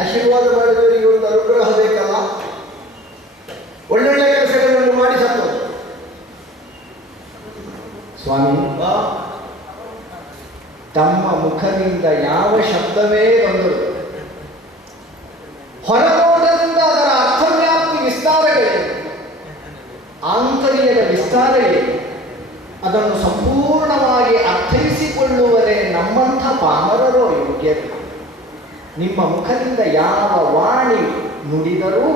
ಆಶೀರ್ವಾದ ಮಾಡಿದವರಿಗೆ ಒಂದು ಅನುಗ್ರಹ ಬೇಕಲ್ಲ. ಒಳ್ಳೊಳ್ಳೆ ಕೆಲಸಗಳನ್ನು ಮಾಡಿ ಸತ್ತು ಸ್ವಾಮಿ, ತಮ್ಮ ಮುಖದಿಂದ ಯಾವ ಶಬ್ದವೇ ಬಂದರು ಹೊರನೋಟದಿಂದ ಅದರ ಅರ್ಥವ್ಯಾಪ್ತಿ ವಿಸ್ತಾರಗಳೇ, ಆಂತರ್ಯದ ವಿಸ್ತಾರವೇ, ಅದನ್ನು ಸಂಪೂರ್ಣವಾಗಿ ಅರ್ಥೈಸಿಕೊಳ್ಳುವರೇ ನಮ್ಮಂಥ ಪಾಮರರೋ ಯೋಗ್ಯತೆ. ನಿಮ್ಮ ಮುಖದಿಂದ ಯಾವ ವಾಣಿ ನುಡಿದರೂ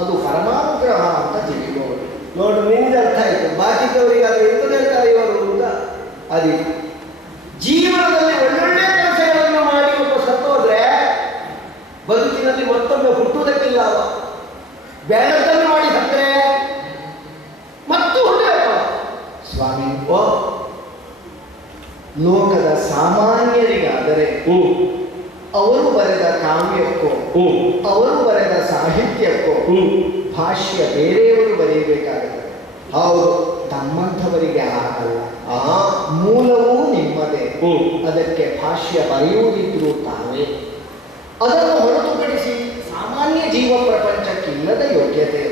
ಅದು ಪರಮಾನುಗ್ರಹ ಅಂತ ತಿಳಿಯುವರು. ನೋಡು, ನಿಂಗೆ ಅರ್ಥ ಆಯ್ತು, ಬಾಕಿದವರಿಗೆ ಅದು ಎಂತ ಇವರು ಅಂತ. ಅದೇ ಜೀವನದಲ್ಲಿ ಒಳ್ಳೊಳ್ಳೆ ಕೆಲಸಗಳನ್ನು ಮಾಡಿ ಒಬ್ಬ ಸತ್ತೋದ್ರೆ ಬದುಕಿನಲ್ಲಿ ಮತ್ತೊಮ್ಮೆ ಹುಟ್ಟುವುದಕ್ಕಿಲ್ಲ. ಅವ ಬೇಡದನ್ನು ಮಾಡಿ ಸತ್ತರೆ ಮತ್ತು ಹುಟ್ಟಬೇಕು. ಸ್ವಾಮಿ, ಲೋಕದ ಸಾಮಾನ್ಯರಿಗಾದರೆ ಅವರು ಬರೆದ ಕಾವ್ಯಕ್ಕೋ ಅವರು ಬರೆದ ಸಾಹಿತ್ಯಕ್ಕೋ ಭಾಷ್ಯ ಬೇರೆಯವರು ಬರೆಯಬೇಕಾಗುತ್ತದೆ. ಹೌದು, ತಮ್ಮಂಥವರಿಗೆ ಹಾಗಲ್ಲ. ಮೂಲವೂ ನಿಮ್ಮದೇ, ಅದಕ್ಕೆ ಭಾಷ್ಯ ಬರೆಯುವುದಿದ್ರು ತಾವೇ. ಅದನ್ನು ಹೊರತುಪಡಿಸಿ ಸಾಮಾನ್ಯ ಜೀವ ಪ್ರಪಂಚಕ್ಕಿಲ್ಲದ ಯೋಗ್ಯತೆ.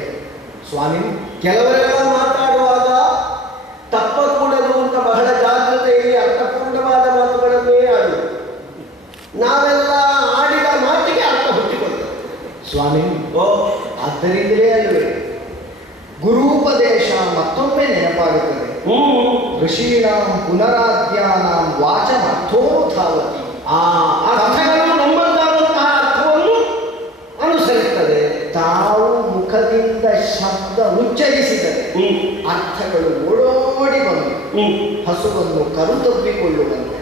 ಸ್ವಾಮಿ, ಕೆಲವರೆಲ್ಲ ಮಾತಾಡುವಾಗ ತಪ್ಪಕೂಡದು ಅಂತ ಬಹಳ ಜಾಗೃತೆಯಲ್ಲಿ ಅರ್ಥಪೂರ್ಣವಾದ ಮಾತುಗಳನ್ನೇ ಆಡು. ನಾವೆಲ್ಲ ಆಡಿದ ಮಾತಿಗೆ ಅರ್ಥ ಹುಟ್ಟಿಕೊಳ್ತೇವೆ. ಸ್ವಾಮಿ, ಆದ್ದರಿಂದಲೇ ಅಲ್ಲವೇ ಗುರೂಪದೇಶ ಮತ್ತೊಮ್ಮೆ ನೆನಪಾಗುತ್ತದೆ. ಋಷೀಣಾಂ ಪುನರಾದ್ಯಾನಾಂ ವಾಚಮರ್ಥೋಧಾವತಿ. ಆ ಅರ್ಥಗಳು ನಮ್ಮದಾದಂತಹ ಅರ್ಥವನ್ನು ಅನುಸರಿಸುತ್ತದೆ. ತಾವು ಮುಖದಿಂದ ಶಬ್ದ ಉಚ್ಚರಿಸಿದರೆ ಅರ್ಥಗಳು ಓಡೋಡಿ ಬಂದು ಹಸುವನ್ನು ಕರುತಬ್ಬಿಕೊಳ್ಳುವಂತೆ,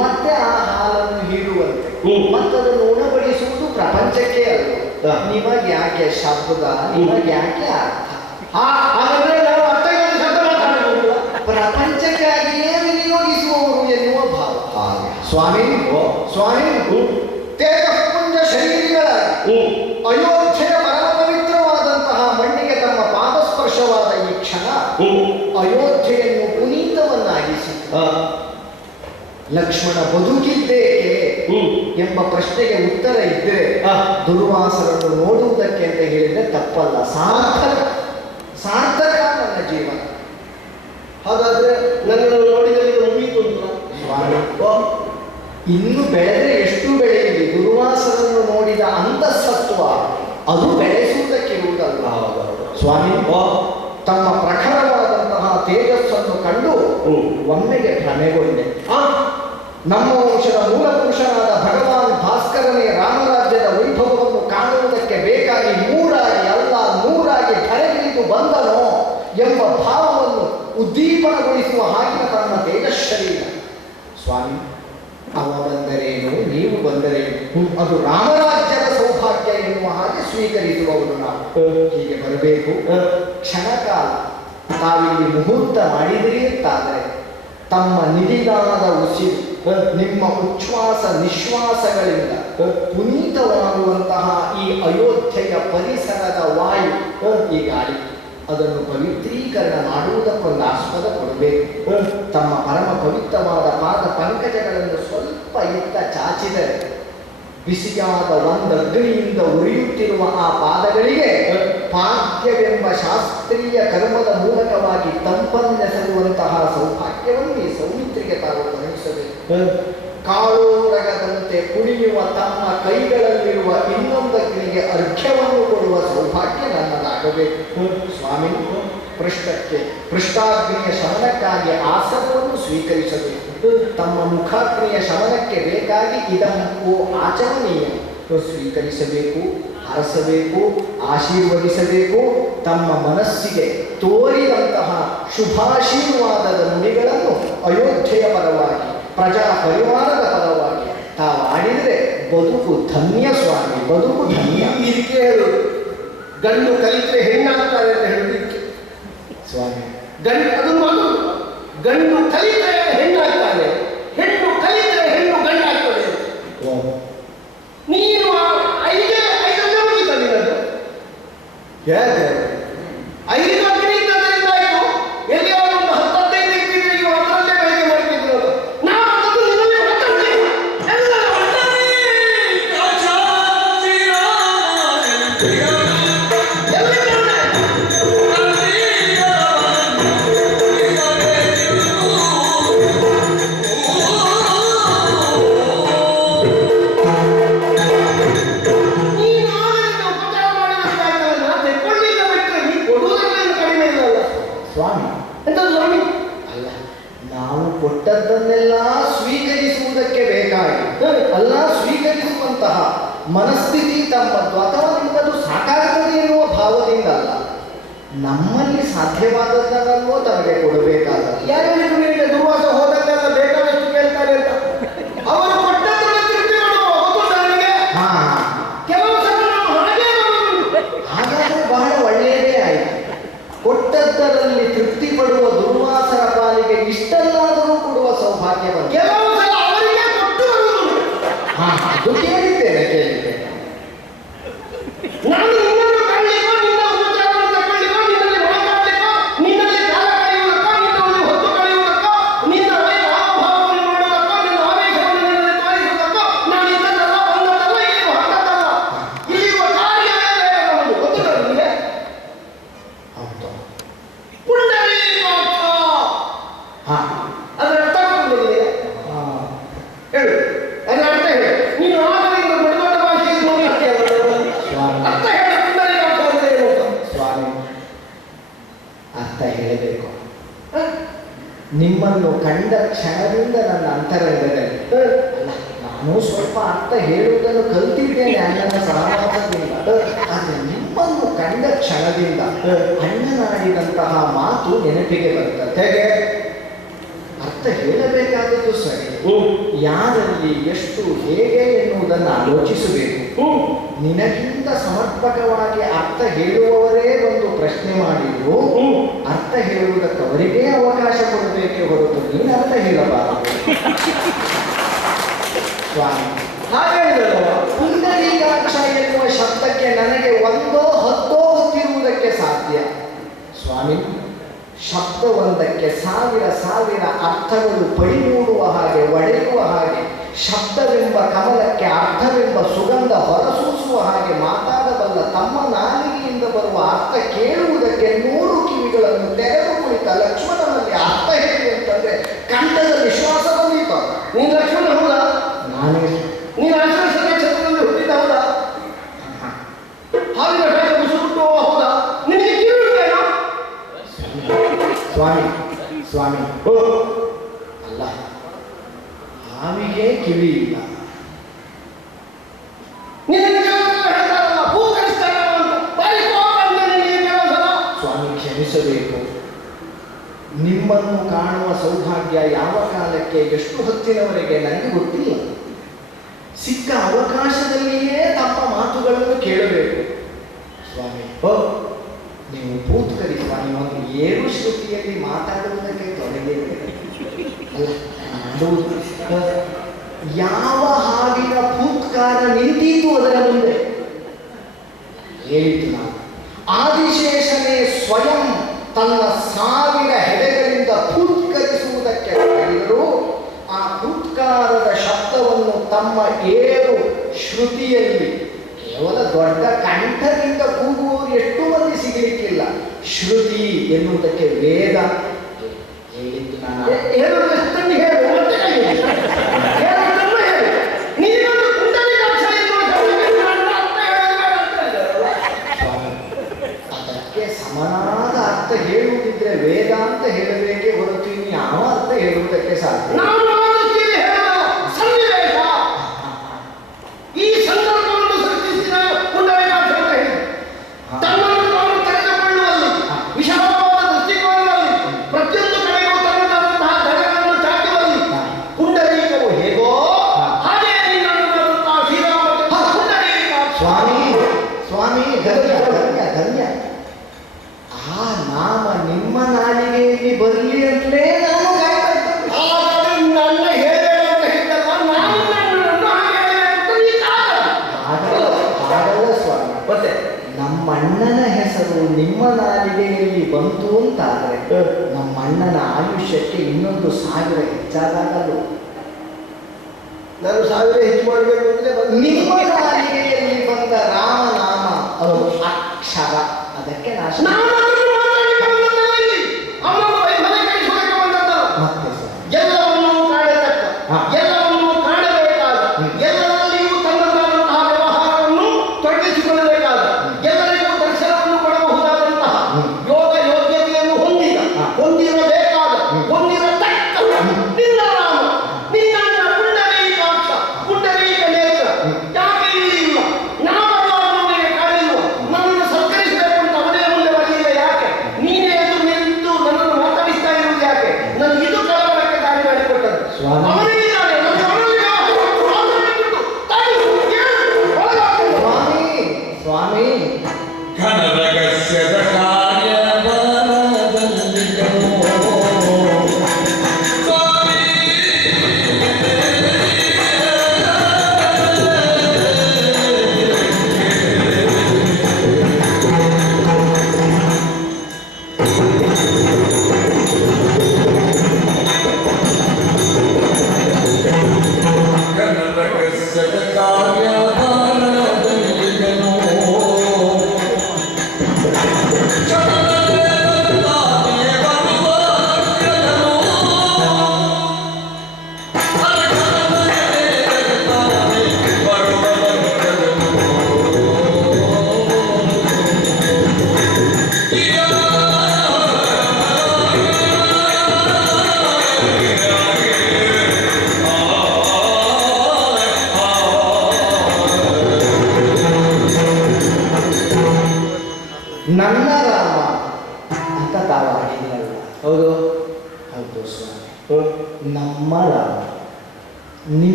ಮತ್ತೆ ಆ ಹಾಲನ್ನು ಹೀರುವಂತೆ, ಮತ್ತದನ್ನು ಉಣಬಡಿಸುವುದು ಪ್ರಪಂಚಕ್ಕೆ ಅಲ್ಲ. ನಿಮಗೆ ಯಾಕೆ ಶಬ್ದ, ನಿಮಗೆ ಯಾಕೆ ಅರ್ಥ? ಹಾಗಾದ್ರೆ ನಾವು ಅರ್ಥಗಳನ್ನು ಶಬ್ದ ಮಾತಾಡಬಹುದು. ಪ್ರಪಂಚಕ್ಕಾಗಿಯೇ ವಿನಿಯೋಗಿಸುವವರು ಎನ್ನುವ ಭಾವ. ಸ್ವಾಮಿ, ಸ್ವಾಮಿ, ತೇಜಪುಂಜ ಶರೀರಗಳಾಗಿ ಅಯೋಧ್ಯೆಯ ಪರಮ ಪವಿತ್ರವಾದಂತಹ ಮಣ್ಣಿಗೆ ತಮ್ಮ ಪಾದಸ್ಪರ್ಶವಾದ ಈ ಕ್ಷಣ ಅಯೋಧ್ಯೆಯನ್ನು ಪುನೀತವನ್ನಾಗಿಸಿ ಲಕ್ಷ್ಮಣ ಬದುಕಿದ್ದೇಕೆ ಎಂಬ ಪ್ರಶ್ನೆಗೆ ಉತ್ತರ ಇದ್ದರೆ ದುರ್ವಾಸರನ್ನು ನೋಡುವುದಕ್ಕೆ ಅಂತ ಹೇಳಿದ್ರೆ ತಪ್ಪಲ್ಲ. ಸಾರ್ಥಕ ನನ್ನ ಜೀವನ. ಹಾಗಾದ್ರೆ ನನ್ನನ್ನು ನೋಡಿದಲ್ಲಿ ಮುಗಿಯಿತು ಅಂತ. ಸ್ವಾಮಿ, ಇನ್ನು ಬೆಳೆದ್ರೆ ಎಷ್ಟು ಬೆಳೆಯಲಿ, ದುರ್ವಾಸರನ್ನು ನೋಡಿದ ಅಂತಸತ್ವ ಅದು ಬೆಳೆಸುವುದಕ್ಕಿರುವುದಲ್ಲ. ಸ್ವಾಮಿ, ತಮ್ಮ ಪ್ರಖರವಾದಂತಹ ತೇಜಸ್ಸನ್ನು ಕಂಡು ಒಮ್ಮೆಗೆ ಭ್ರಮೆಗೊಂಡೆ. ನಮ್ಮ ವಂಶದ ಮೂಲ ಪುರುಷನಾದ ಭಗವಾನ್ ಭಾಸ್ಕರನೇ ರಾಮರಾಜ್ಯದ ವೈಭವವನ್ನು ಕಾಣುವುದಕ್ಕೆ ಬೇಕಾಗಿ ಮೂರಾಗಿ ಅಲ್ಲ ನೂರಾಗಿ ಧರೆಗಿಳಿದು ಬಂದನೋ ಎಂಬ ಭಾವವನ್ನು ಉದ್ದೀಪನಗೊಳಿಸುವ ಹಾಗಿನ ತನ್ನ ತೇಜಶರೀರ. ಸ್ವಾಮಿ, ಅವ ಬಂದರೇನು, ನೀವು ಬಂದರೇನು, ಅದು ರಾಮರಾಜ್ಯದ ಸೌಭಾಗ್ಯ ಎನ್ನುವ ಹಾಗೆ ಸ್ವೀಕರಿಸುವವರು ನಾವು. ಹೀಗೆ ಬರಬೇಕು. ಕ್ಷಣಕಾಲ ತಾವಿಲ್ಲಿ ಮುಹೂರ್ತ ಮಾಡಿದಿರಿ ಅಂತಾದರೆ ತಮ್ಮ ನಿಧಿದಾನದ ಉಸಿರು ನಿಮ್ಮ ಉಚ್ಛ್ವಾಸ ನಿಶ್ವಾಸಗಳಿಂದ ಪುನೀತವಾಗುವಂತಹ ಈ ಅಯೋಧ್ಯೆಯ ಪರಿಸರದ ವಾಯು, ಈ ಗಾಳಿ, ಅದನ್ನು ಪವಿತ್ರೀಕರಣ ಮಾಡುವುದಕ್ಕೊಂದು ಆಸ್ಪದ ಕೊಡಬೇಕು. ತಮ್ಮ ಪರಮ ಪವಿತ್ರವಾದ ಪಾದ ಪಂಕಜಗಳನ್ನು ಸ್ವಲ್ಪ ಇತ್ತ ಚಾಚಿದರೆ ಬಿಸಿಯಾದ ಒಂದಗ್ನಿಯಿಂದ ಉರಿಯುತ್ತಿರುವ ಆ ಪಾದಗಳಿಗೆ ಪಾದ್ಯವೆಂಬ ಶಾಸ್ತ್ರೀಯ ಕರ್ಮದ ಮೂಲಕವಾಗಿ ತಂಪನ್ನೆಸಗುವಂತಹ ಸೌಭಾಗ್ಯವನ್ನು ಈ ಸೌಮಿತ್ರಿಗೆ ತಾವು ಗಮನಿಸಬೇಕು. ಕಾಳೋರಗದಂತೆ ಕುಣಿಯುವ ತಮ್ಮ ಕೈಗಳಲ್ಲಿರುವ ಇನ್ನೊಂದಗ್ನಿಗೆ ಅರ್ಘ್ಯವನ್ನು ಕೊಡುವ ಸೌಭಾಗ್ಯ ನನ್ನದಾಗಬೇಕು. ಸ್ವಾಮಿ, ಪೃಷ್ಠಾಗ್ನಿಯ ಶಮನಕ್ಕಾಗಿ ಆಸನವನ್ನು ಸ್ವೀಕರಿಸಬೇಕು. ತಮ್ಮ ಮುಖಾಗ್ನಿಯ ಶಮನಕ್ಕೆ ಬೇಕಾಗಿ ಇದನ್ನು ಆಚರಣೀಯ ಸ್ವೀಕರಿಸಬೇಕು, ಹರಸಬೇಕು, ಆಶೀರ್ವದಿಸಬೇಕು. ತಮ್ಮ ಮನಸ್ಸಿಗೆ ತೋರಿದಂತಹ ಶುಭಾಶೀರ್ವಾದದ ನುಡಿಗಳನ್ನು ಅಯೋಧ್ಯೆಯ ಪರವಾಗಿ, ಪ್ರಜಾ ಪರಿವಾರದ ಪರವಾಗಿ ತಾವು ಆಡಿದರೆ ಬದುಕು ಧನ್ಯ. ಸ್ವಾಮಿ, ಬದುಕು ಧನ್ಯ. ಇದಕ್ಕೆ ಹೇಳು, ಗಂಡು ಕಲಿತರೆ ಹೆಣ್ಣಾಗ್ತಾರೆ ಅಂತ ಹೇಳೋದಿಕ್ಕೆ. ಸ್ವಾಮಿ, ಅದು ಗಂಡು ಕಲಿತರೆ ಹೆಣ್ಣಾಗ್ತಾನೆ, ಹೆಣ್ಣು ಕಲಿತರೆ ಹೆಣ್ಣು ಗಂಡಾಗ್ತದೆ. ನೀನು ಐದನೇ ಮುಗಿತಾನೆ ಹೇಗೆ 5 ಅಗ್ನಿ ಇದ್ದದರಿಂದ ಆಯ್ತು. ಎಲ್ಲಿ ಅವರು 10-15 ಇಟ್ಟಿದ್ರೆ ಈಗ ಅದರಲ್ಲೇ ಬೆಳಗ್ಗೆ ಮಾಡ್ತಿದ್ರು. ನಾವು ಅದನ್ನು ನಿಮಗೆ ಮಾತಾಡ್ತೀವಿ. ಮನಸ್ಥಿತಿ ತಮ್ಮದ್ದು ಅಥವಾ ನಿಮಗದು ಸಾಕಾಗ್ತದೆ ಎನ್ನುವ ಭಾವದಿಂದ ಅಲ್ಲ, ನಮ್ಮಲ್ಲಿ ಸಾಧ್ಯವಾದದ್ದನ್ನೋ ತಮಗೆ ಕೊಡಬೇಕಾದದ್ದು. ಯಾರು ನಿಮಗೆ ದುರ್ವಾಸ ಹೋದಲ್ಲೆಲ್ಲ ಬೇಕಾದಷ್ಟು ಕೇಳ್ತಾರೆ ಅಂತ ಅವರು ಕೊಟ್ಟದ್ದನ್ನು ತೃಪ್ತಿ ಮಾಡುವ ಗೊತ್ತುಂಟ ನನಗೆ. ಕೆಲವು ಸಲ ನಾವು ಹಾಗೆ ಮಾಡುವುದು. ಹಾಗಾದ್ರೆ ಬಹಳ ಒಳ್ಳೆಯದೇ ಆಯಿತು. ಕೊಟ್ಟದ್ದರಲ್ಲಿ ತೃಪ್ತಿ ಪಡುವ ದುರ್ವಾಸರ ಪಾಲಿಗೆ ಇಷ್ಟಲ್ಲಾದರೂ ಕೊಡುವ ಸೌಭಾಗ್ಯ ಬಂತು. ಕೆಲವು ಸಲ ಅವರಿಗೆ ಕೊಟ್ಟು ಬರುವುದು. ಅದು ಕೇಳಿದ್ದೇನೆ. ನಾನು ನಿನ್ನನ್ನು ಕಾಣಲಿಕ್ಕೋ, ನಿನ್ನ ಉಪಚಾರವನ್ನು ತಗೊಳ್ಳಿಕ್ಕೋ, ನಿನ್ನಲ್ಲಿ ಮಾತಾಡಲಿಕ್ಕೋ, ನಿನ್ನಲ್ಲಿ ಕಾಲ ಕಳೆಯುವುದಕ್ಕೋ, ನಿನ್ನಲ್ಲಿ ಹೊತ್ತು ಕಳೆಯುವುದಕ್ಕೋ, ನಿನ್ನ ಭಾವವನ್ನು ಮಾಡುವುದಕ್ಕೋ, ನಿನ್ನ ಆವೇಶವನ್ನು ನಿನ್ನಲ್ಲಿ ತೋರಿಸುವುದಕ್ಕೋ ನಾನು ಇದ್ದದ್ದಲ್ಲ, ಬಂದದ್ದಲ್ಲ, ಇಲ್ಲಿಗೂ ಹೊರಟದ್ದಲ್ಲ. ಇಲ್ಲಿರುವ ಕಾರ್ಯವೇ ಬೇರೆ ನಮ್ಮದು. ಗೊತ್ತುಂಟ ನಿಮಗೆ? ಹೌದು. ಪುಂಡರೀಕಾಕ್ಷ. ಅದರ ಅರ್ಥ ಗೊತ್ತಿದೆ? ಹೇಳು, ಅದರ ಅರ್ಥ ಹೇಳು. ನೀನು ಆಗಲಿಂದ ದೊಡ್ಡ ದೊಡ್ಡ ಭಾಷೆಯಲ್ಲಿ ನೋಡಿ ಅರ್ಥ ಹೇಳು. ಅರ್ಥ ಹೇಳು. ಪುಂಡರೀಕಾಕ್ಷ ಅಂದ್ರೆ ಏನು ಅಂತ? ಸ್ವಾಮಿ, ಅರ್ಥ ಹೇಳಬೇಕು. ನಿಮ್ಮನ್ನು ಕಂಡ ಕ್ಷಣದಿಂದ ನನ್ನ ಅಂತರಂಗದಲ್ಲಿ ಅಲ್ಲ, ನಾನು ಸ್ವಲ್ಪ ಅರ್ಥ ಹೇಳುವುದನ್ನು ಕಲ್ತಿದ್ದೇನೆ ಅಣ್ಣನ ಸಹವಾಸದಿಂದ. ಆದರೆ ನಿಮ್ಮನ್ನು ಕಂಡ ಕ್ಷಣದಿಂದ ಅಣ್ಣನಾಡಿದಂತಹ ಮಾತು ನೆನಪಿಗೆ ಬರ್ತದೆ. ಹೇಗೆ? ಅರ್ಥ ಹೇಳಬೇಕಾದದ್ದು ಸರಿ, ಯಾರಲ್ಲಿ ಎಷ್ಟು ಹೇಗೆ ಎನ್ನುವುದನ್ನು ಆಲೋಚಿಸಬೇಕು. ನಿನಗಿಂತ ಸಮರ್ಪಕವಾಗಿ ಅರ್ಥ ಹೇಳುವವರೇ ಒಂದು ಪ್ರಶ್ನೆ ಮಾಡಿದ್ರು, ಅರ್ಥ ಹೇಳುವುದಕ್ಕೆ ಅವರಿಗೇ ಅವಕಾಶ ಕೊಡಬೇಕೇ ಹೊರತು ನೀನು ಅರ್ಥ ಹೇಳಬಾರದು. ಸ್ವಾಮಿ, ಹಾಗೆ ಹೇಳಿದಲ್ವಾ? ಪುಂಡರೀಕಾಕ್ಷ ಎನ್ನುವ ಶಬ್ದಕ್ಕೆ ನನಗೆ ಒಂದೋ ಹತ್ತೋ ಗೊತ್ತಿರುವುದಕ್ಕೆ ಸಾಧ್ಯ. ಸ್ವಾಮಿ, ಶಬ್ದವೊಂದಕ್ಕೆ ಸಾವಿರ ಸಾವಿರ ಅರ್ಥಗಳು ಪಡಿಮೂಡುವ ಹಾಗೆ, ಒಡೆಯುವ ಹಾಗೆ, ಶಬ್ದವೆಂಬ ಕಮಲಕ್ಕೆ ಅರ್ಥವೆಂಬ ಸುಗಂಧ ಹೊರಸೂಸುವ ಹಾಗೆ ಮಾತಾಡಬಲ್ಲ ತಮ್ಮ ನಾಲಿಗೆಯಿಂದ ಬರುವ ಅರ್ಥ ಕೇಳುವುದಕ್ಕೆ 100 ಕಿವಿಗಳನ್ನು ತೆಗೆದು ಕುಳಿತ ಲಕ್ಷ್ಮಣನಲ್ಲಿ ಅರ್ಥ ಹೇಳಿ ಅಂತಂದ್ರೆ ಕಂಠದ ವಿಶ್ವಾಸ ಬಂದಿತ್ತು. ನೀನು ಲಕ್ಷ್ಮಣ ಹೌದಾ? ನಾನೇ. ನೀನು ಅಶ್ವತ್ಥ ನಕ್ಷತ್ರದಲ್ಲಿ ಹುಟ್ಟಿದ ಹೌದಾ? ಹಾವಿನ ಕಡೆ ಮುಸುಗುಟ್ಟು ಹೌದಾ? ನಿನಗೆ ಕಿವಿಯುಂಟೇನೋ? ಸ್ವಾಮಿ, ಸ್ವಾಮಿ, ಅಲ್ಲ, ಹಾವಿಗೆ ಕಿವಿ ಇಲ್ಲ. ನಿನಗೆ ಹೇಳ್ತಾರಲ್ಲ, ಹೂ ಕಳಿಸ್ತಾರಲ್ಲ ಅಂತ ಬಾಯಿ ಕೋಪ ಅಂದ್ರೆ ನಿನಗೆ ಕೆಲವು ಸಲ. ಸ್ವಾಮಿ, ಕ್ಷಮಿಸಬೇಕು. ನಿಮ್ಮನ್ನು ಕಾಣುವ ಸೌಭಾಗ್ಯ ಯಾವ ಕಾಲಕ್ಕೆ ಎಷ್ಟು ಹೊತ್ತಿನವರೆಗೆ ನನಗೆ ಗೊತ್ತಿಲ್ಲ. ಸಿಕ್ಕ ಅವಕಾಶದಲ್ಲಿಯೇ ತಮ್ಮ ಮಾತುಗಳನ್ನು ಕೇಳಬೇಕು. ಸ್ವಾಮಿ, ನೀವು ಭೂತ್ಕರಿ ಸ್ವಾಮಿ, ಒಂದು 7 ಶ್ರುತಿಯಲ್ಲಿ ಮಾತಾಡುವುದಕ್ಕೆ ತೊಡಗಿದ್ದೇವೆ. ಯಾವ ಹಾವಿನ ಭೂತ್ಕಾರ ನಿಂತೀತು ಅದರ ಮುಂದೆ ಹೇಳಿತು. ನಾವು ಆದಿಶೇಷನೇ ಸ್ವಯಂ ತನ್ನ 1000 ಹೆಡೆಗಳಿಂದ ಭೂತ್ಕರಿಸುವುದಕ್ಕೆ ಹೇಳಿದರು. ಆ ಭೂತ್ಕಾರದ ಶಬ್ದವನ್ನು ತಮ್ಮ 7 ಶ್ರುತಿಯಲ್ಲಿ ಕೇವಲ ದೊಡ್ಡ ಕಂಠದಿಂದ ಕೂಗುವವರು ಎಷ್ಟು ಮಂದಿ ಸಿಗಲಿಕ್ಕಿಲ್ಲ. ಶ್ರುತಿ ಎನ್ನುವುದಕ್ಕೆ ವೇದ ಹೇಳಿದ್ದು. ನಾನು ಹೇಳು, ಮತ್ತೆ ಕೈ ಹೇಳು. ನೀನೊಂದು ಪುಂಡರೀಕಾಕ್ಷ ಎನ್ನುವ ಶಬ್ದಕ್ಕೆ ನನ್ನ ಅರ್ಥ ಹೇಳಬೇಡ ಅಂತ ಹೇಳಿದರಲ್ಲ. ಅದಕ್ಕೆ ಸಮನಾದ ಅರ್ಥ ಹೇಳುವುದಿದ್ರೆ ವೇದ ಅಂತ ಹೇಳಬೇಕೇ ಹೊರತು ಇನ್ನು ಯಾವ ಅರ್ಥ ಹೇಳುವುದಕ್ಕೆ ಸಾಧ್ಯ? ನಾನು ಆದಕ್ಕಿಲ್ಲಿ ಹೇಳೋದು ಸನ್ನಿವೇಶ. ಈ ಸಂದರ್ಭವನ್ನು ಸೃಷ್ಟಿಸಿದ ಪುಂಡರೀಕಾಕ್ಷ ಅಂತ ಹೇಳಿ ತನ್ನನ್ನು ತಾನು ತೆರೆದುಕೊಳ್ಳುವಲ್ಲಿ, ವಿಶಾಲವಾದ ದೃಷ್ಟಿಕೋನದಲ್ಲಿ, ಪ್ರತಿಯೊಂದು ಕಡೆಗೂ ತನ್ನದಾದಂತಹ ಧನಗಳನ್ನು ಚಾಚುವಲ್ಲಿ ಪುಂಡರೀಕವು ಹೇಗೋ ಹಾಗೆ ನೀನಂತಹ ಶ್ರೀರಾಮಚಂದ್ರ ಪುಂಡರೀಕಾಕ್ಷ. ಸ್ವಾಮಿ, ಸ್ವಾಮಿ, ಧನ್ಯ ಧನ್ಯ ಧನ್ಯ. ಆ ನಾಮ ನಿಮ್ಮ ನಾಲಿಗೆಯಲ್ಲಿ ಬರಲಿ ಅಂತಲೇ ನಾನು ಕಾಯ್ತಾ ಹಾಗಾದ್ರೆ ನನ್ನ ಹೇಳಬೇಡ ಅಂತ ಹೇಳಿದ್ದಲ್ಲ, ನಾನು ನನ್ನನ್ನು ಹಾಗೆ ಹೇಳಬೇಕು ಅಂತ ನೀ ಕಾದ. ಹಾಗಲ್ಲ ಸ್ವಾಮಿ. ಮತ್ತೆ ನಮ್ಮಣ್ಣನ ಹೆಸರು ನಿಮ್ಮ ನಾಲಿಗೆಯಲ್ಲಿ ಬಂತು ಅಂತಾದ್ರೆ ನಮ್ಮಣ್ಣನ ಆಯುಷ್ಯಕ್ಕೆ ಇನ್ನೊಂದು 1000 ಹೆಚ್ಚಾದಾಗಲು ನಾನು 1000 ಹೆಚ್ಚು ಮಾಡಬೇಕು ಅಂದ್ರೆ ನಿಮ್ಮ ನಾಲಿಗೆಯಲ್ಲಿ ಬಂದ ರಾಮನಾಮ ಅದು ಅಕ್ಷರ, ಅದಕ್ಕೆ ನಾಶ. ನಾನು ಅದನ್ನು ಮಾತಾಡಲಿಕ್ಕೆ ಬಂದದ್ದಲ್ಲ ಇಲ್ಲಿ. ಅವನನ್ನು ಮನೆ ಕಳಿಸುವುದಕ್ಕೆ ಬಂದದ್ದಲ್ಲ. ಮತ್ತೆ ಸ್ವಾಮಿ, ಎಲ್ಲವನ್ನೂ ಕಾಣತಕ್ಕ, ಎಲ್ಲವನ್ನೂ ಕಾಣಬೇಕಾದ, ಎಲ್ಲರಲ್ಲಿಯೂ ತನ್ನದಾದಂತಹ ವ್ಯವಹಾರವನ್ನು ತೊಡಗಿಸಿಕೊಳ್ಳಬೇಕಾದ, ಎಲ್ಲರಿಗೂ ದರ್ಶನವನ್ನು ಕೊಡಬಹುದಾದಂತಹ ಯೋಗ ಯೋಗ್ಯತೆಯನ್ನು ಹೊಂದಿರಬೇಕಾದ, ಹೊಂದಿರತಕ್ಕ ನಿನ್ನ ರಾಮ, ನಿನ್ನ ಪುಂಡರೀಕಾಕ್ಷ, ಪುಂಡರೀಕ ನೇತ್ರ ಯಾಕೆ ಇಲ್ಲಿ ಇಲ್ಲ?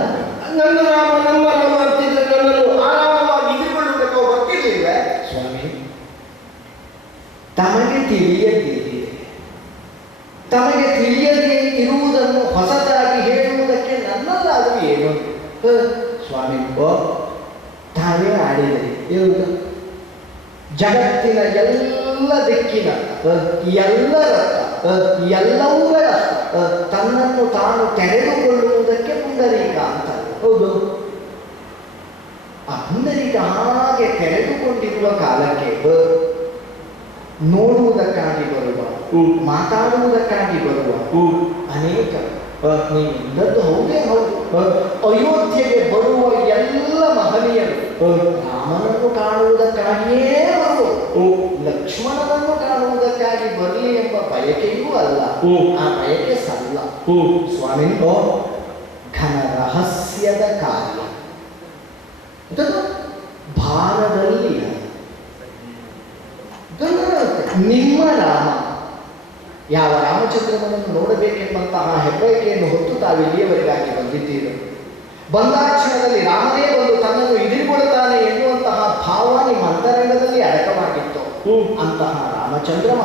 ರಾಮ. ನನ್ನ ರಾಮ ನಮ್ಮ ರಾಮ ಅಂತಿದ್ರೆ ನನ್ನನ್ನು ಆರಾಮವಾಗಿ ಇದ್ದುಕೊಳ್ಳುವುದಕ್ಕೆ ಅವು ಬರ್ತಿರ್ಲಿಲ್ವೇ? ಸ್ವಾಮಿ, ತಮಗೆ ತಿಳಿಯದಿದೆ, ತಮಗೆ ತಿಳಿಯದೇ ಇರುವುದನ್ನು ಹೊಸದಾಗಿ ಹೇಳುವುದಕ್ಕೆ ನನ್ನಲ್ಲಾದರೂ ಏನು? ಸ್ವಾಮಿ, ತಾವೇ ಆಡಿದರೆ ಇರುವುದು ಜಗತ್ತಿನ ಎಲ್ಲ ದಿಕ್ಕಿನ ಎಲ್ಲರ ಎಲ್ಲವುಗಳ ತನ್ನನ್ನು ತಾನು ತೆರೆದುಕೊಳ್ಳುವುದಕ್ಕೆ ಪುಂಡರೀಕ ಅಂತ. ಹೌದು, ಆ ಪುಂಡರೀಕ ಹಾಗೆ ತೆರೆದುಕೊಂಡಿರುವ ಕಾಲಕ್ಕೆ ನೋಡುವುದಕ್ಕಾಗಿ ಬರುವ, ಮಾತಾಡುವುದಕ್ಕಾಗಿ ಬರುವ ಅನೇಕ ನೀವಿದ್ದದ್ದು ಹೌದೇ ಹೌದು. ಅಯೋಧ್ಯೆಗೆ ಬರುವ ಎಲ್ಲ ಮಹನೀಯರು ರಾಮನನ್ನು ಕಾಣುವುದಕ್ಕಾಗಿಯೇ ಬರುವುದು, ಲಕ್ಷ್ಮಣನನ್ನು ಕಾಣುವುದಕ್ಕಾಗಿ ಬರಲಿ ಎಂಬ ಬಯಕೆಯೂ ಅಲ್ಲ. ಆ ಬಯಕೆ ಸಲ್ಲ. ಸ್ವಾಮಿ, ಘನ ರಹಸ್ಯದ ಕಾರ್ಯ ಭಾರದಲ್ಲಿ ನಿಮ್ಮ ರಾಮ ಯಾವ ರಾಮಚಂದ್ರನನ್ನು ನೋಡಬೇಕೆಂಬಂತಹ ಹೆಬ್ಬಯಕೆಯನ್ನು ಹೊತ್ತು ತಾವಿಲ್ಲಿಯವರೆಗಾಗಿ ಬಂದಿದ್ದೀರಿ. ಬಂದಾಕ್ಷಣದಲ್ಲಿ ರಾಮನೇ ಬಂದು ತನ್ನನ್ನು ಹಿಡಿದುಕೊಳ್ಳುತ್ತಾನೆ ಎನ್ನುವಂತಹ ಭಾವ ನಿಮ್ಮ ಅಂತರಂಗದಲ್ಲಿ ಅಡಕವಾಗಿತ್ತು. ಅಂತಹ ರಾಮಚಂದ್ರಮ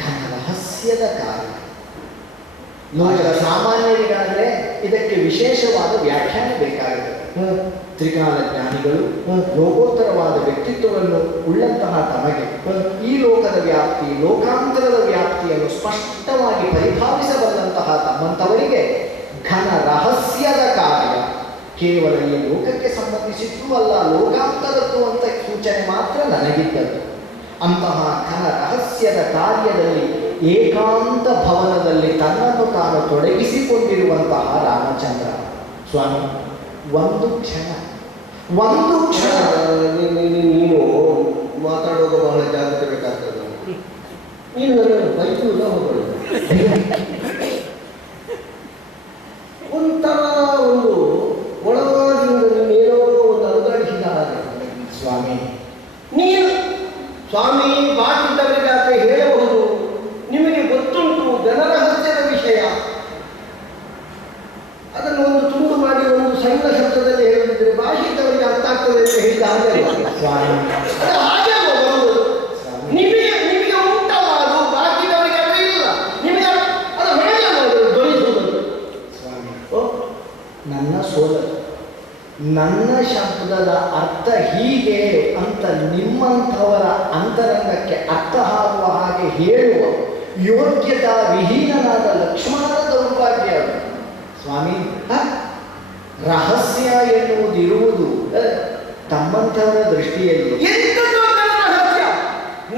ಘನ ರಹಸ್ಯದ ಕಾರ್ಯ. ಲೋಕದ ಸಾಮಾನ್ಯರಿಗಾದರೆ ಇದಕ್ಕೆ ವಿಶೇಷವಾದ ವ್ಯಾಖ್ಯಾನ ಬೇಕಾಗಿದೆ. ತ್ರಿಕಾಲ ಜ್ಞಾನಿಗಳು, ಲೋಕೋತ್ತರವಾದ ವ್ಯಕ್ತಿತ್ವವನ್ನು ಉಳ್ಳಂತಹ ತಮಗೆ ಈ ಲೋಕದ ವ್ಯಾಪ್ತಿ, ಲೋಕಾಂತರದ ವ್ಯಾಪ್ತಿಯನ್ನು ಸ್ಪಷ್ಟವಾಗಿ ಪರಿಭಾವಿಸಬಲ್ಲಂತಹ ತಮ್ಮಂಥವರಿಗೆ ಘನ ರಹಸ್ಯದ ಕಾರ್ಯ ಕೇವಲ ಈ ಲೋಕಕ್ಕೆ ಸಂಬಂಧಿಸಿದ್ದು ಅಲ್ಲ, ಲೋಕಾಂತರದ್ದು ಅಂತ ಸೂಚನೆ ಮಾತ್ರ ನನಗಿದ್ದದ್ದು. ಅಂತಹ ಘನ ರಹಸ್ಯದ ಕಾರ್ಯದಲ್ಲಿ ಏಕಾಂತ ಭವನದಲ್ಲಿ ತನ್ನನ್ನು ತಾನು ತೊಡಗಿಸಿಕೊಂಡಿರುವಂತಹ ರಾಮಚಂದ್ರ ಸ್ವಾಮಿ, ಒಂದು ಕ್ಷಣ ನೀನು ಮಾತಾಡುವಾಗ ಬಹಳ ಜಾಗ್ರತೆ ಬೇಕಾಗ್ತದೆ. ನೀನು ನನ್ನನ್ನು ಬೈಸುವುದ ಹೋಗೋದು ಒಂಥರ ಒಂದು ಒಳಗಾದಿಂದ ನೀನೇನೋ ಒಂದು ಅನುದಾಡಿಸಿದ ಹಾಗೆ. ಸ್ವಾಮಿ, ನೀನು ಸ್ವಾಮಿ ಬಾಕಿದ್ದವರಿಗಾದ್ರೆ ಹೇಳಬಹುದು, ನಿಮಗೆ ಗೊತ್ತುಂಟು ಜನರಹಸ್ಯದ ವಿಷಯ. ಅದನ್ನು ಒಂದು ತುಂಡು ಮಾಡಿ ಒಂದು ಸಣ್ಣ ಶಬ್ದದಲ್ಲಿ ಹೇಳಿದ್ರೆ ಭಾಷಿದ್ದವರಿಗೆ ಅರ್ಥ ಆಗ್ತದೆ ಅಂತ ಹೇಳಿದ ಹಾಗೆ ಸ್ವಾಮಿ, ಹಾಗೆ ಬರುವುದು. ನಿಮಗೆ ಉಂಟಲ್ಲ ಅದು, ಬಾಕಿದವರಿಗೆ ಅದು ಇಲ್ಲ. ನಿಮಗೆ ಅದು ಹೇಗೆ ಧ್ವನಿಸುವುದು. ಸ್ವಾಮಿ, ನನ್ನ ಸೋದರ ನನ್ನ ಶಬ್ದದ ಅರ್ಥ ಹೀಗೆ ಅಂತ ನಿಮ್ಮಂಥವರ ಅಂತರಂಗಕ್ಕೆ ಅರ್ಥ ಆಗುವ ಹಾಗೆ ಹೇಳುವ ಯೋಗ್ಯತಾ ವಿಹೀನನಾದ ಲಕ್ಷ್ಮಣನ ದೌರ್ಭಾಗ್ಯ ಅದು. ಸ್ವಾಮಿ, ರಹಸ್ಯ ಎನ್ನುವುದಿರುವುದು ತಮ್ಮಂಥವರ ದೃಷ್ಟಿಯಲ್ಲಿ ಎಂಥದ್ದು ರಹಸ್ಯ?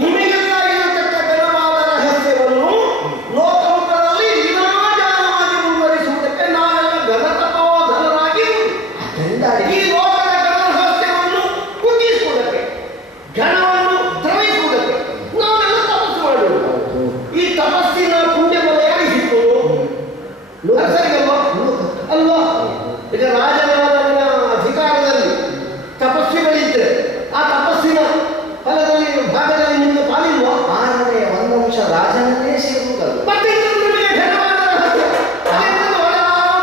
ನಿಮಗೆಲ್ಲ ಇರತಕ್ಕ ಘನವಾದ ರಹಸ್ಯವನ್ನು ಲೋಕಮುಖದಲ್ಲಿ ವಿನಾಜಾಲವಾಗಿ ಮುಂದುವರಿಸುವುದಕ್ಕೆ ನಾವೆಲ್ಲ ಘನತಪೋಧನರಾಗಿ ಅದರಿಂದ ಈ ಲೋಕದ ಘನ ರಹಸ್ಯವನ್ನು ಕುಗ್ಗಿಸುವುದಕ್ಕೆ, ಘನವನ್ನು ದ್ರವಿಸುವುದಕ್ಕೆ ನಾವೆಲ್ಲ ತಪಸ್ಸು ಮಾಡುವುದು. ಈ ತಪಸ್ಸಿನ ಪುಣ್ಯ ಯಾರಿಗೆ ಸಿಕ್ಕುವುದು? ಸರಿಗಲ್ವಾ? ಅಲ್ವಾ? ಈಗ ರಾಜನಾದವನ ಅಧಿಕಾರದಲ್ಲಿ ತಪಸ್ವಿಗಳಿದ್ರೆ ಆ ತಪಸ್ಸಿನ ಫಲದಲ್ಲಿ ಭಾಗದಲ್ಲಿ ನಿಮಗೆ ಪಾಲಿಲ್ವಾ? 6ನೇ ಒಂದಂಶ ರಾಜನನ್ನೇ ಸೇರುವುದಲ್ಲ. ಮತ್ತೆ ನಿಮಗೆ ಘನವಾದ ರಹಸ್ಯ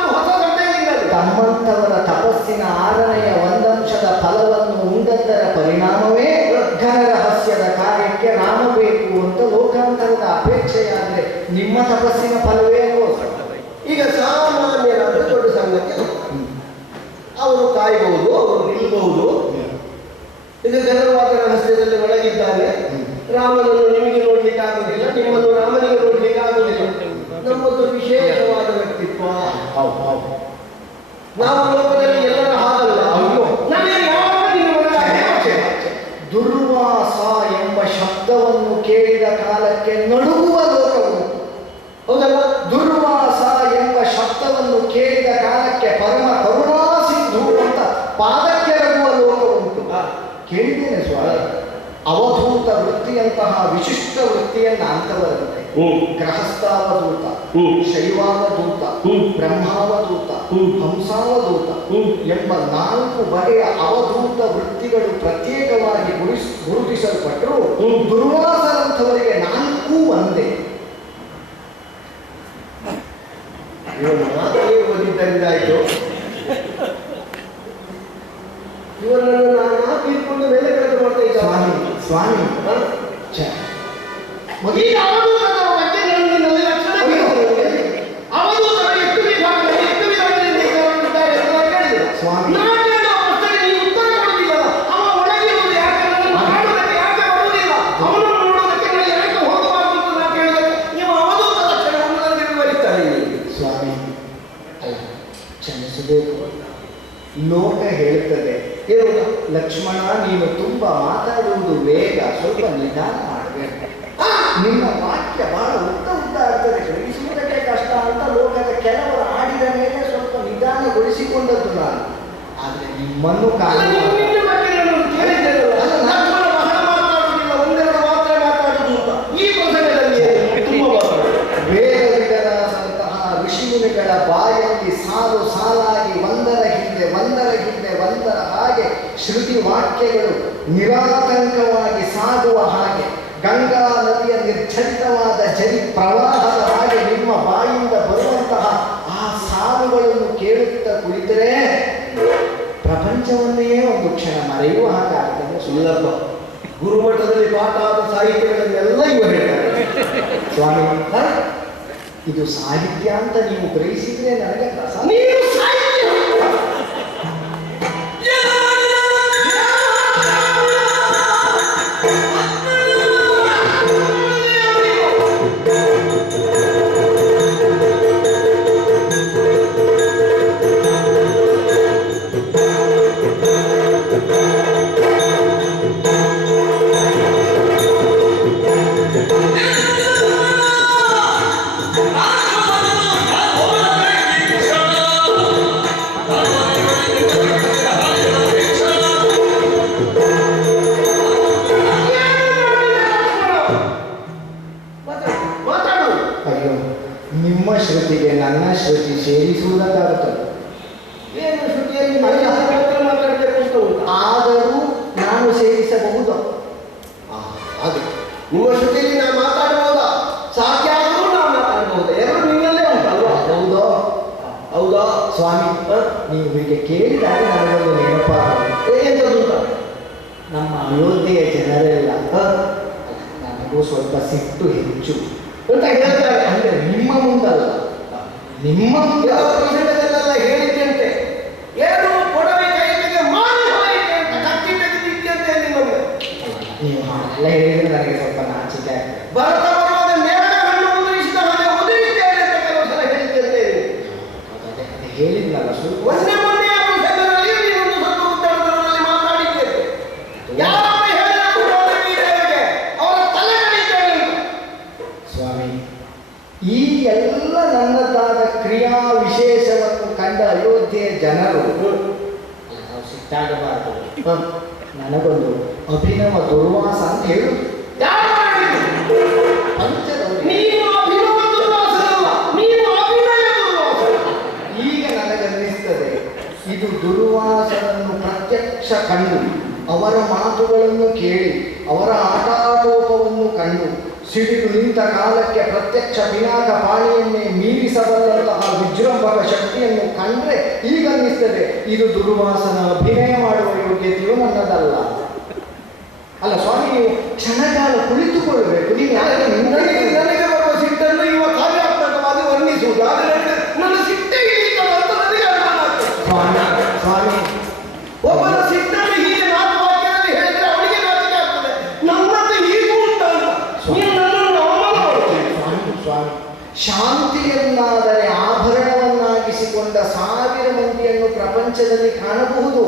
ಹೊಸ ಗಂಟೆಯಿಂದ ತಮ್ಮಂಥವರ ತಪಸ್ಸಿನ 6ನೇ ಒಂದಂಶದ ಫಲವನ್ನು ಉಂಡದ್ದರ ಪರಿಣಾಮವೇ ಘನ ರಹಸ್ಯದ ಕಾರ್ಯಕ್ಕೆ ರಾಮ ಬೇಕು ಅಂತ ಲೋಕಾಂತರದ ಅಪೇಕ್ಷೆಯಾದರೆ ನಿಮ್ಮ ತಪಸ್ಸಿನ ಫಲವೇ ಅಲ್ವೋ? ಈಗ ಸಾಮಾನ್ಯರಾದ ದೊಡ್ಡ ಸಂಗತಿ ಅವರು ಕಾಯಬಹುದು, ಅವರು ನಿಲ್ಲಬಹುದು. ಇದು ಘನವಾದ ರಹಸ್ಯದಲ್ಲಿ ಒಳಗಿದ್ದಾನೆ. ರಾಮನನ್ನು ನಿಮಗೆ ನೋಡ್ಲಿಕ್ಕೆ ಆಗುದಿಲ್ಲ, ನಿಮ್ಮನ್ನು ರಾಮನಿಗೆ ನೋಡ್ಲಿಕ್ಕೆ ಆಗುದಿಲ್ಲ. ನಮ್ಮದು ವಿಶೇಷವಾದ ವ್ಯಕ್ತಿತ್ವ. ನಾವು ಲೋಕದಲ್ಲಿ ಎಲ್ಲರ ಹಾಗಲ್ಲ. ದುರ್ವಾಸ ಎಂಬ ಶಬ್ದವನ್ನು ಕೇಳಿದ ಕಾಲಕ್ಕೆ ನಡುಗುವ ಲೋಕವು ಹೌದಲ್ಲ? ದುರ್ವಾಸ ಎಂಬ ಶಬ್ದವನ್ನು ಕೇಳಿದ ಕಾಲಕ್ಕೆ ಪರಮ ಕರುಣಾ ಸಿಂಧು ಅಂತ ಪಾದಕ್ಕೆರಗುವ ಲೋಕ ಉಂಟು. ಕೇಳಿದ್ದೇನೆ ಸ್ವಾಮಿ. ಅವಧೂತ ವೃತ್ತಿಯಂತಹ ವಿಶಿಷ್ಟ ವೃತ್ತಿಯನ್ನ ಅಂತವರಂತೆ ಗೃಹಸ್ಥಾವಧೂತ, ಶೈವಾವಧೂತ, ಬ್ರಹ್ಮಾವಧೂತ, ಹಂಸಾವಧೂತ ಎಂಬ 4 ಬಗೆಯ ಅವಧೂತ ವೃತ್ತಿಗಳು ಪ್ರತ್ಯೇಕವಾಗಿ ಗುರುತಿಸಲ್ಪಟ್ಟರು. ದುರ್ವಾಸರಂಥವರಿಗೆ 4 ಒಂದೇ. ಇವನು ಮಾತೇ ಓದಿದ್ದ ಕರೆದಾಯ್ತು. ಇವರನ್ನು ನಾನು ಇಟ್ಕೊಂಡು ಮೇಲೆ ಕೆಲಸ ಮಾಡ್ತಾ ಇದ್ದ ಸ್ವಾಮಿ ಸ್ವಾಮಿ ಈ ಅವಧೂತನ ಬಗ್ಗೆ ನಿನ್ನಲ್ಲಿ ಲಕ್ಷಣ ಅವಧೂತರು ಎಷ್ಟು ವಿಭಾಗದಲ್ಲಿ ಎಷ್ಟು ವಿಧಗಳಲ್ಲಿ ಇದ್ದಾರೆ ಅಂತ ನಾನು ಕೇಳಿದೆ. ಸ್ವಾಮಿ ನಾನು ಕೇಳುವ ಪ್ರಶ್ನೆಗೆ ನೀವು ಉತ್ತರ ಕೊಡುವುದಿಲ್ಲ. ಅವ ಒಳಗಿರುವುದು ಯಾಕೆ ನನ್ನನ್ನು ಮಾಡುವುದಕ್ಕೆ ಯಾಕೆ ಬರುವುದಿಲ್ಲ, ಅವನನ್ನು ನೋಡುವುದಕ್ಕೆ ನಾನು ಯಾಕೆ ಹೋಗಬಾರದು ಅಂತ ನಾನು ಕೇಳಿದೆ. ನೀವು ಅವಧೂತ ಲಕ್ಷಣವನ್ನು ನನಗೆ ವಿವರಿಸ್ತಾರೆ. ಸ್ವಾಮಿ ಅಲ್ಲ, ಕ್ಷಮಿಸಬೇಕು. ಲೋಕ ಹೇಳುತ್ತದೆ, ಏನು ಲಕ್ಷ್ಮಣ ನೀನು ತುಂಬಾ ಮಾತಾಡುವುದು ವೇಗ, ಸ್ವಲ್ಪ ನಿಧಾನ ಮಾಡಬೇಕು. ನಿನ್ನ ವಾಕ್ಯ ಬಹಳ ಉದ್ದ ಉದ್ದ ಆಗ್ತದೆ, ಗ್ರಹಿಸುವುದಕ್ಕೆ ಕಷ್ಟ ಅಂತ ಲೋಕದ ಕೆಲವರು ಆಡಿದ ಮೇಲೆ ಸ್ವಲ್ಪ ನಿಧಾನಗೊಳಿಸಿಕೊಂಡದ್ದು ನಾನು. ಆದರೆ ನಿಮ್ಮನ್ನು ಕಾಲ ನಿನ್ನ ಬಗ್ಗೆ ನಾನು ಕೇಳಿದ್ದೇನಲ್ಲ, ಲಕ್ಷ್ಮಣ ಬಹಳ ಮಾತಾಡುವುದಿಲ್ಲ, ಒಂದೆರಡು ಮಾತ್ರ ಮಾತಾಡುವುದು ಅಂತ. ಈ ಪ್ರಸಂಗದಲ್ಲಿ ತುಂಬ ಮಾತಾಡುವುದು. ವೇದವಿದರಾದಂತಹ ಋಷಿಮುನಿಗಳ ಬಾಯಲ್ಲಿ ಸಾಲು ಸಾಲಾಗಿ ಒಂದರ ಹಿಂದೆ ಒಂದರ ಹಾಗೆ ಶ್ರುತಿ ವಾಕ್ಯಗಳು ನಿರಾತಂಕವಾಗಿ ಸಾಗುವ ಹಾಗೆ, ಗಂಗಾ ನದಿಯ ನಿರ್ಛಲಿತವಾದ ಜರಿ ಪ್ರವಾಹದ ಹಾಗೆ ನಿಮ್ಮ ಬಾಯಿಂದ ಬರುವಂತಹ ಆ ಸಾಲುಗಳನ್ನು ಕೇಳುತ್ತಾ ಕುಳಿತರೆ ಪ್ರಪಂಚವನ್ನೇ ಒಂದು ಕ್ಷಣ ಮರೆಯುವ ಹಾಗೆ ಆಗ್ತದೆ. ಸುಳ್ಳಪ್ಪ, ಗುರುಮಠದಲ್ಲಿ ಪಾಠ ಆದ ಸಾಹಿತ್ಯಗಳನ್ನೆಲ್ಲ ಇವ ಹೇಳ್ತಾರೆ. ಸ್ವಾಮಿ ಇದು ಸಾಹಿತ್ಯ ಅಂತ ನೀವು ಗ್ರಹಿಸಿದ್ರೆ ನನಗೆ ನೀನು ಸಾಹಿತ್ಯ ನಿಮ್ಮ ಶ್ರುತಿಗೆ ನನ್ನ ಶ್ರುತಿ ಸೇರಿಸುವುದಕ್ಕಾಗುತ್ತದೆ. ಏನು ಶ್ರುತಿಯಲ್ಲಿ ನನಗೆ ಹತ್ತಿರ ಮಾತಾಡಬೇಕು ಅಂತ ಉಂಟು. ಆದರೂ ನಾನು ಸೇರಿಸಬಹುದು. ಹಾಗೆ ನಿಮ್ಮ ಶ್ರುತಿಯಲ್ಲಿ ನಾನು ಮಾತಾಡಬಹುದಾ? ಸಾಧ್ಯ ಆದರೂ ನಾವು ಮಾತಾಡಬಹುದು. ಎರಡು ನಿನ್ನಲ್ಲೇ ಉಂಟಲ್ವಾ? ಹೌದೋ? ಹೌದಾ ಸ್ವಾಮಿ, ನೀವು ಹೀಗೆ ಕೇಳಿದಾಗ ನನಗೊಂದು ನೆನಪಾಗ ಎಂತದುಂಟ? ನಮ್ಮ ಅಯೋಧ್ಯೆಯ ಜನರೆಲ್ಲ ನನಗೂ ಸ್ವಲ್ಪ ಸಿಟ್ಟು ಹೆಚ್ಚು ಅಂತ ಹೇಳ್ತಾರೆ. ಅಂದ್ರೆ ನಿಮ್ಮ ಮುಂದಲ್ಲ, ನಿಮ್ಮ ಮುಂದೆ ಪ್ರಸಂಗದಲ್ಲೆಲ್ಲ ಹೇಳಿದ್ದಂತೆ ಏನು ಕೊಡವೆ ಕೈಗೆ ಮಾಡಿ ಹೋಯಿತೆ ಅಂತ ಕತ್ತಿ ತೆಗೆದಿದ್ದಂತೆ ನಿಮಗೆ. ನೀವು ಹಾಗೆಲ್ಲ ಹೇಳಿದ್ರೆ ನನಗೆ ಸ್ವಲ್ಪ ನಾಚಿಕೆ ಆಗ್ತದೆ. ಭರತ ಬರುವಾಗ ನೇರಳೆ ಹಣ್ಣು ಉದುರಿಸಿದ ಹಾಗೆ ಉದುರಿಸ್ತೇನೆ ಅಂತ ಕೆಲವು ಸಲ ಹೇಳಿದ್ದಂತೆ. ಅದೇ ಹೇಳಿದ್ನಲ್ಲ ಸ್ವಲ್ಪ ಮೊನ್ನೆ ಆ ಪ್ರಸಂಗದಲ್ಲಿ ನೀವೊಂದು ಸ್ವಲ್ಪ ಉತ್ತರದಲ್ಲಿ ಮಾತಾಡಿದ್ದೇವೆ. ಯಾರಪ್ಪ ಹೇಳಿದ್ರು ಅವರ ತಲೆ ಕಡಿತೇನೆ ಅಂತ. ಸ್ವಾಮಿ, ಈ ಎಲ್ಲ ನನ್ನದಾದ ಕ್ರಿಯಾ ವಿಶೇಷವನ್ನು ಕಂಡ ಅಯೋಧ್ಯೆಯ ಜನರು ನಾವು ಸಿಟ್ಟಾಗಬಾರದು. ನನಗೊಂದು ಅಭಿನವ ದುರ್ವಾಸ ಅಂತ ಹೇಳು. ಪಂಚದವರು ನೀನು ಅಭಿನವ ದುರ್ವಾಸನಲ್ಲ, ನೀನು ಅಭಿನಯ ದುರ್ವಾಸ. ಈಗ ನನಗನ್ನಿಸ್ತದೆ ಇದು ದುರ್ವಾಸನನ್ನು ಪ್ರತ್ಯಕ್ಷ ಕಂಡು, ಅವರ ಮಾತುಗಳನ್ನು ಕೇಳಿ, ಅವರ ಆಟಾಟೋಪವನ್ನು ಕಂಡು ಸಿಡಿದು ನಿಂತ ಕಾಲಕ್ಕೆ ಪ್ರತ್ಯಕ್ಷ ಪಿನಾಕ ಪಾಣಿಯನ್ನೇ ಮೀರಿಸಬಲ್ಲಂತಹ ವಿಜೃಂಭಕ ಶಕ್ತಿಯನ್ನು ಕಂಡ್ರೆ ಈಗ ಅನ್ನಿಸ್ತದೆ ಇದು ದುರ್ವಾಸನ ಅಭಿನಯ ಮಾಡುವ ಯೋಗ್ಯತೆಯೂ ನನ್ನದಲ್ಲ. ಅಲ್ಲ ಸ್ವಾಮಿ, ನೀವು ಕ್ಷಣಕಾಲ ಕುಳಿತುಕೊಳ್ಳಬೇಕು. ನೀವು ಯಾಕೆ ನನಗೆ ಬರುವ ಸಿಟ್ಟನ್ನು ಇವ ಕಾರ್ಯಾತ್ಮಕವಾಗಿ ವರ್ಣಿಸುವುದು. ಆದರೆ ನನ್ನ ಸಿಟ್ಟೆ ಹಿಡಿಯುತ್ತದೆ ಅಂತ ನನಗೆ ಅನುಮಾನ ಆಗ್ತದೆ. ಸ್ವಾಮಿ ಒಬ್ಬನ ಸಿಟ್ಟನ್ನು ಹೀಗೆ ನಾಲ್ಕು ವಾಕ್ಯದಲ್ಲಿ ಹೇಳಿದ್ರೆ ಅವನಿಗೆ ನಾಚಿಕೆ ಆಗ್ತದೆ. ನನ್ನದು ಹೀಗೂ ಉಂಟ ಅಂತ ನೀನು ನನ್ನನ್ನು ಅವಮಾನ ಮಾಡುತ್ತೀರಿ. ಸ್ವಾಮಿ, ಶಾಂತಿಯನ್ನಾದರೆ ಆಭರಣವನ್ನಾಗಿಸಿಕೊಂಡ 1000 ಮಂದಿಯನ್ನು ಪ್ರಪಂಚದಲ್ಲಿ ಕಾಣಬಹುದು.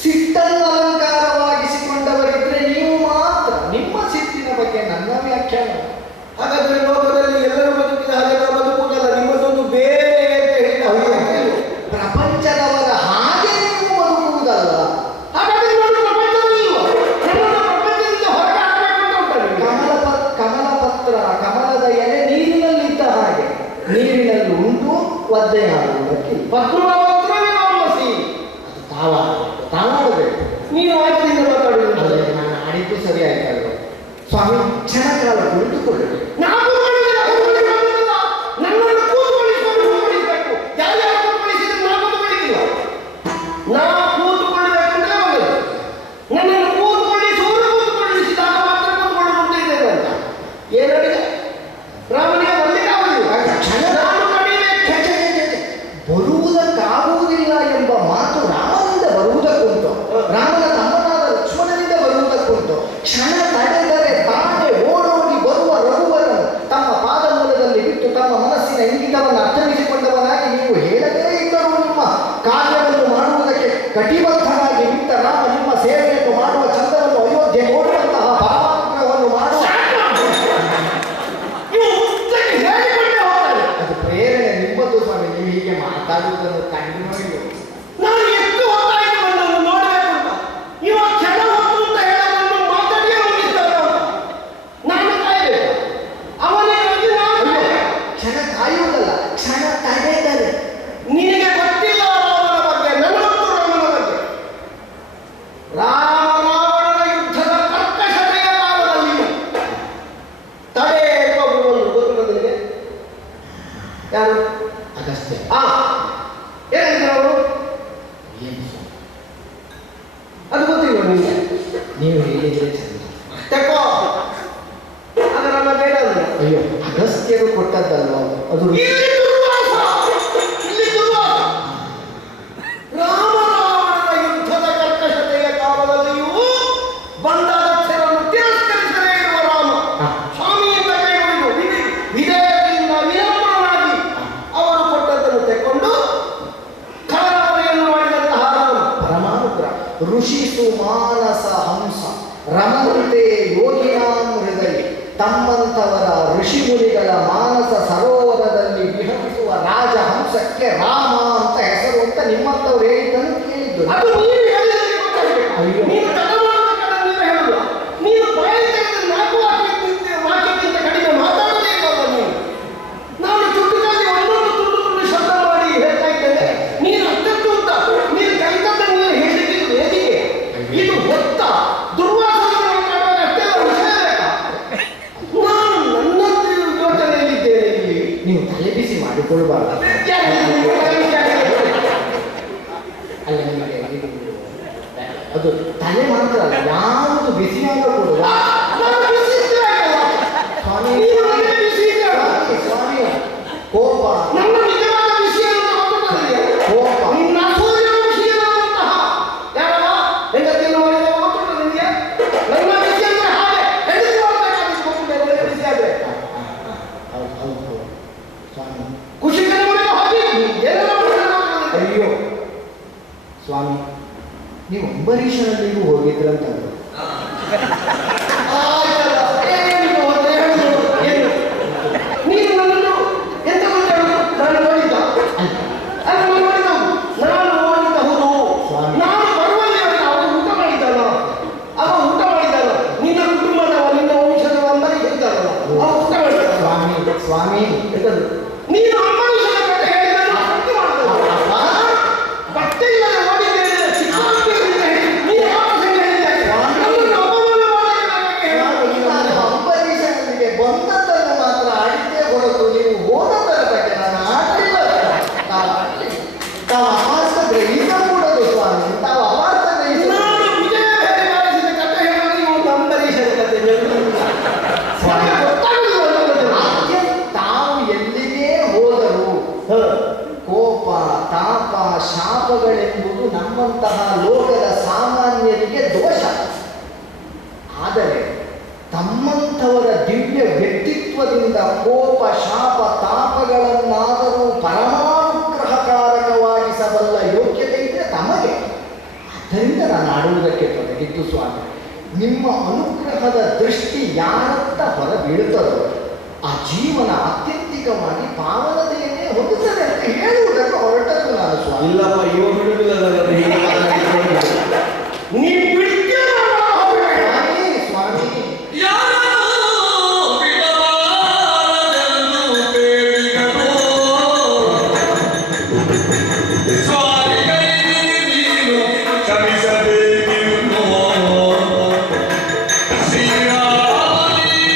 ಸಿಟ್ಟನ್ನು ಅಲಂಕಾರವಾಗಿಸಿಕೊಂಡವರಿದ್ರೆ ನೀವು ಮಾತ್ರ. ನಿಮ್ಮ ಸಿಟ್ಟಿನ ಬಗ್ಗೆ ನನ್ನ ವ್ಯಾಖ್ಯಾನ. ಹಾಗಾದ್ರೆ ಲೋಕದಲ್ಲಿ ಎಲ್ಲರೂ ಬದುಕಿದ ಹಾಗೆ ನಾವು ಬದುಕುವುದಲ್ಲ, ನಿಮ್ಮದೊಂದು ಬೇರೆ ಪ್ರಪಂಚದವರ ಹಾಗೆ ನೀವು ಬದುಕುವುದಲ್ಲ. ಹಾಗಾದ್ರೆ ನೋಡಿ ಪ್ರಪಂಚದಲ್ಲಿ ಇಲ್ವಾ? ನಮ್ಮನ್ನು ಪ್ರಪಂಚದಿಂದ ಹೊರಗೆ ಹಾಕಬೇಕು ಅಂತ ಉಂಟು. ಕಮಲಪತ್ರ, ಕಮಲದ ಎಲೆ ನೀರಿನಲ್ಲಿದ್ದ ಹಾಗೆ, ನೀರಿನಲ್ಲಿ ಉಂಟು, ಒದ್ದೆಯಾಗುವುದಕ್ಕೆ ಪತ್ರವಾಸಿ ತಾವಾಡಬೇಕು. ನೀನು ವಾಕ್ಯದಿಂದ ಮಾತಾಡುವುದು. ನಾನು ಆಡಿದ್ದು ಸರಿ ಆಯ್ತಲ್ವ ಸ್ವಾಮಿ? ಕ್ಷಣಕಾಲ ಕುಳಿತುಕೊಳ್ಳಬೇಕು. ನನ್ನನ್ನು ಕೂತ್ಕೊಳ್ಳಿಸಿಕೊಂಡು ಹೋಗಬೇಕು. ಯಾರ್ಯಾರು ಕೂತ್ಕೊಳ್ಳಿಸಿದ್ರೆ ಕಟಿಬದ್ಧರಾಗಿ ನಿಂತ ರಾಮ ನಿಮ್ಮ ಸೇವೆಯನ್ನು ಮಾಡುವ ಚಂದವನ್ನು ಅಯೋಧ್ಯೆ ನೋಡುವಂತಹ ಪರಮಾನುಗ್ರಹವನ್ನು ಮಾಡುವ ಅದು ಪ್ರೇರಣೆ ನಿಮ್ಮದು ಸ್ವಾಮಿ. ನೀವು ಹೀಗೆ ಮಾತಾಡುವುದನ್ನು ಕಂಡು ನೋಡಿ ನಾನು ಎಷ್ಟು ಹೊತ್ತಾಯ್ತು ಬಂದನ್ನು ನೋಡಬೇಕು ಅಂತ. ಇವ ಕ್ಷಣ ಹೊತ್ತು ಅಂತ ಹೇಳೋದನ್ನು ಮಾತಾಡಿಯೇ ಮುಗಿಸ್ತಾರೆ. ನಾನು ಕಾಯಬೇಕು, ಅವನಿಗಾಗಿ ನಾನು ಕ್ಷಣ ಕಾಯುವುದಲ್ಲ, ಕ್ಷಣ ತಡೆದರೆ. ನಿನಗೆ ಗೊತ್ತಿಲ್ಲ ರಾಮನ ಬಗ್ಗೆ, ನನಗೊತ್ತು ರಾಮನ ಬಗ್ಗೆ. ರಾಮ ರಾವಣನ ಯುದ್ಧದ ಕರ್ಕಶತೆಯ ಕಾಲದಲ್ಲಿ ತಡೆ ಒಬ್ಬರು ಗೊತ್ತಿಲ್ಲ ನಿನಗೆ? ಯಾರು? ಅಗಸ್ತ್ಯ. ಏನಿದ್ರು ಅವರು? ಅದು ಗೊತ್ತಿಲ್ಲ ನಿಮಗೆ? ನೀವು ಹೇಳಿದ್ರೆ ಚಂದ. ತಕ್ಕೋ ಅದು ನಮ್ಮ ಬೇಡ ಅಂದ್ರೆ. ಅಯ್ಯೋ, ಅಗಸ್ತ್ಯರು ಕೊಟ್ಟದ್ದಲ್ವ ಅದು. ಇಲ್ಲಿ ದುರ್ವಾಸ, ಇಲ್ಲಿ ದುರ್ವಾಸ. ರಾಮ ರಾವಣನ ಯುದ್ಧದ ಕರ್ಕಶತೆಯ ಕಾಲದಲ್ಲಿಯೂ ಬಂದ ಅಕ್ಷರವನ್ನು ತಿರಸ್ಕರಿಸದೇ ಇರುವ ರಾಮ ಸ್ವಾಮಿಯಿಂದ ಕೈ ಮುಗಿದು ವಿಧೇಯತೆಯಿಂದ ವಿನಮ್ರನಾಗಿ ಅವರು ಕೊಟ್ಟದ್ದನ್ನು ತೆಕ್ಕೊಂಡು ಖಳನವರೆಯನ್ನು ಮಾಡಿದಂತಹ ರಾಮ ಪರಮಾನುಗ್ರಹ. ಋಷಿಸು ಮಾನಸ ಹಂಸ ರಮಂತೆ ಯೋಗಿನಾಂ ಹೃದಯ. ತಮ್ಮಂತವರ ಋಷಿಮುನಿಗಳ ಮಾನಸ ಸರೋವರದಲ್ಲಿ ವಿಹರಿಸುವ ರಾಜಹಂಸಕ್ಕೆ ರಾಮ ಅಂತ ಹೆಸರು ಅಂತ ನಿಮ್ಮಂತವ್ರು ಹೇಳಿದ್ದನ್ನು ಕೇಳಿದ್ದು. ಅದು ನೀನು ಹೇಳಿದರೆ ಗೊತ್ತಾಗಬೇಕು. ಅಯ್ಯೋ. ನೀನು ತಡಮಾನದ ಕಡೆಯಿಂದ ಹೇಳುವ. ನೀನು ಬಾಯಿ ತೆಗೆದು 4 ವಾಕ್ಯಕ್ಕಿಂತ ಕಡಿಮೆ ಮಾತಾಡದೇ ಇಲ್ಲವಲ್ಲ ನೀನು. ನಾನು ಚುಟುಕಲ್ಲಿ ಒಂದೊಂದು ತುಂಡು ತುಂಡು ಶಬ್ದ ಮಾಡಿ ಹೇಳ್ತಾ ಇದ್ದೇನೆ. ನೀನು ಅಷ್ಟಕ್ಕೂ ಉದ್ದ ನೀನು ಕೈತಂದ ನೀನು ಹೇಳಿದ್ದು ವೇದಿಕೆ. ಇದು ಹೊತ್ತ ದುರ್ವಾಸನೆಯನ್ನು ಮಾಡುವಾಗ ಅಷ್ಟೆಲ್ಲ ವಿಷಯ ಬೇಕಾ? ನಾನು ನನ್ನಂತೆ ಯೋಚನೆಯಲ್ಲಿದ್ದೇನೆ ಇಲ್ಲಿ. ನೀವು ತಲೆ ಬಿಸಿ ಮಾಡಿಕೊಳ್ಬಾರ್ದು. ಅಲ್ಲ, ನಿಮಗೆ ಅದು ತಲೆ ಮಾತ್ರ ಅಲ್ಲ, ಯಾವುದು ಬಿಸಿಯಾಗಬಹುದು. ಸ್ವಾಮಿ ಸ್ವಾಮಿ ಕೋಪ ನನ್ನ ನಿಜವಾದ ವಿಷಯ ಕೋಪ ನಿನ್ನ ಸೂರ್ಯನ ವಿಷಯದಂತಹ ಯಾರವ ಹೆಂಡತಿಯನ್ನು ಮಾಡಿದ ಗೊತ್ತುಂಟು ನಿಮಗೆ? ನನ್ನ ವಿಷಯ ಅಂದ್ರೆ ಹಾಗೆ ಹೆಂಡತಿ ಮಾಡಬೇಕಾಗಿತ್ತು ಒಳ್ಳೆ ವಿಷಯ ಆದ್ರೆ ಹೌದು ಹೌದು ಹೌದು ಸ್ವಾಮಿ. ಖುಷಿ ಕಡಿಮೆ ಹಾಗೆ ಏನೆಲ್ಲ ಅಯ್ಯೋ ಸ್ವಾಮಿ, ನೀವು ಅಂಬರೀಷನಲ್ಲಿಗೂ ಹೋಗಿದ್ರಂತಂದ್ರು. ನೀನು ನನ್ನನ್ನು ಎಂತ ಮಾತಾಡುದು? ನಾನು ನೋಡಿದ್ದ ಅಲ್ಲ, ನಾನು ನೋಡಿದ್ದ ಹೌದು. ನಾನು ಬರುವಲ್ಲಿ ಅವರು ಊಟ ಮಾಡಿದ್ದಾನ, ಅವ ಊಟ ಮಾಡಿದ್ದಾನ. ನಿನ್ನ ಕುಟುಂಬದವ, ನಿನ್ನ ವಂಶದವ ಅಂಬರೀಷ ಇದ್ದಾರಲ್ಲ, ಅವ ಊಟ ಮಾಡಿದ್ದಾನ. ಸ್ವಾಮಿ ಸ್ವಾಮಿ ಎಂತದು? ನೀನು ಅಂಬರೀಷನ ಕಥೆ ಹೇಳಿದ್ದನ್ನು ಪಟ್ಟಿ ಮಾಡಿದ ಬಟ್ಟೆ ಇಲ್ಲದೆ ಓಡಿದ್ದೇನೆ, ಚಿಕ್ಕ ಮಕ್ಕಳಿಂದ ಹೇಳಿ ನೀನು ಯಾವ ಸಂಘ ಹೇಳಿದ್ದೆ? ನನ್ನನ್ನು ಅಪಮಾನ ಮಾಡಲಿಕ್ಕೆ ನಾನು ಅಂಬರೀಷನಿಗೆ ಬಂದದ್ದನ್ನು ಮಾತ್ರ ಆಡಿದ್ದೇ ಹೊರತು ನೀವು ಹೋದದ್ದರ ಬಗ್ಗೆ ನಾನು ಆಡಲಿಲ್ಲ. ತಾವು ಅಪಾರ್ಥ ಗ್ರಹಿಸ ಕೂಡದು ಸ್ವಾಮಿ, ತಾವು ಅಪಾರ್ಥ ಗ್ರಹಿಸ. ನಾನು ವಿಜಯ ಬೇರೆ ಮಾಡಿಸಿದ ಕಥೆ ಹೇಳೋದು ಒಂದು ಅಂಬರೀಷನ ಕಥೆ ಸ್ವಾಮಿ, ಗೊತ್ತಾಗುದಿಲ್ಲ. ತಾವು ಎಲ್ಲಿಗೇ ಹೋದರೂ ಕೋಪ ತಾಪ ಶಾಪಗಳೆಂಬುದು ನಮ್ಮಂತಹ ಲೋಕದ ಸಾಮಾನ್ಯರಿಗೆ ದೋಷ. ಆದರೆ ತಮ್ಮಂಥವರ ದಿವ್ಯ ವ್ಯಕ್ತಿತ್ವದಿಂದ ಕೋಪ ಶಾಪ ತಾಪಗಳನ್ನಾದರೂ ಪರಮಾನುಗ್ರಹಕಾರಕವಾಗಿಸಬಲ್ಲ ಯೋಗ್ಯತೆ ಇದೆ ತಮಗೆ. ಆದ್ದರಿಂದ ನಾನು ಆಡುವುದಕ್ಕೆ ತೊಡಗಿದ್ದು ಸ್ವಾಮಿ. ನಿಮ್ಮ ಅನುಗ್ರಹದ ದೃಷ್ಟಿ ಯಾರತ್ತ ಹೊರ ಬೀಳುತ್ತದೋ ಆ ಜೀವನ ಆತ್ಯಂತಿಕವಾಗಿ ಪಾವನತೆಯನ್ನೇ ಹೊಂದುತ್ತದೆ ಅಂತ ಹೇಳುವುದಕ್ಕೆ ಹೊರಟದ್ದು ನಾನು ಸ್ವಾಮಿ. ಇಲ್ಲಪ್ಪ, ಇವ ಬಿಡುವುದಿಲ್ಲ. ನೀನು ಬಿಡ್ತೀಯ ಸ್ವಾಮಿ ಸ್ವಾಮಿ ಕಾರಣ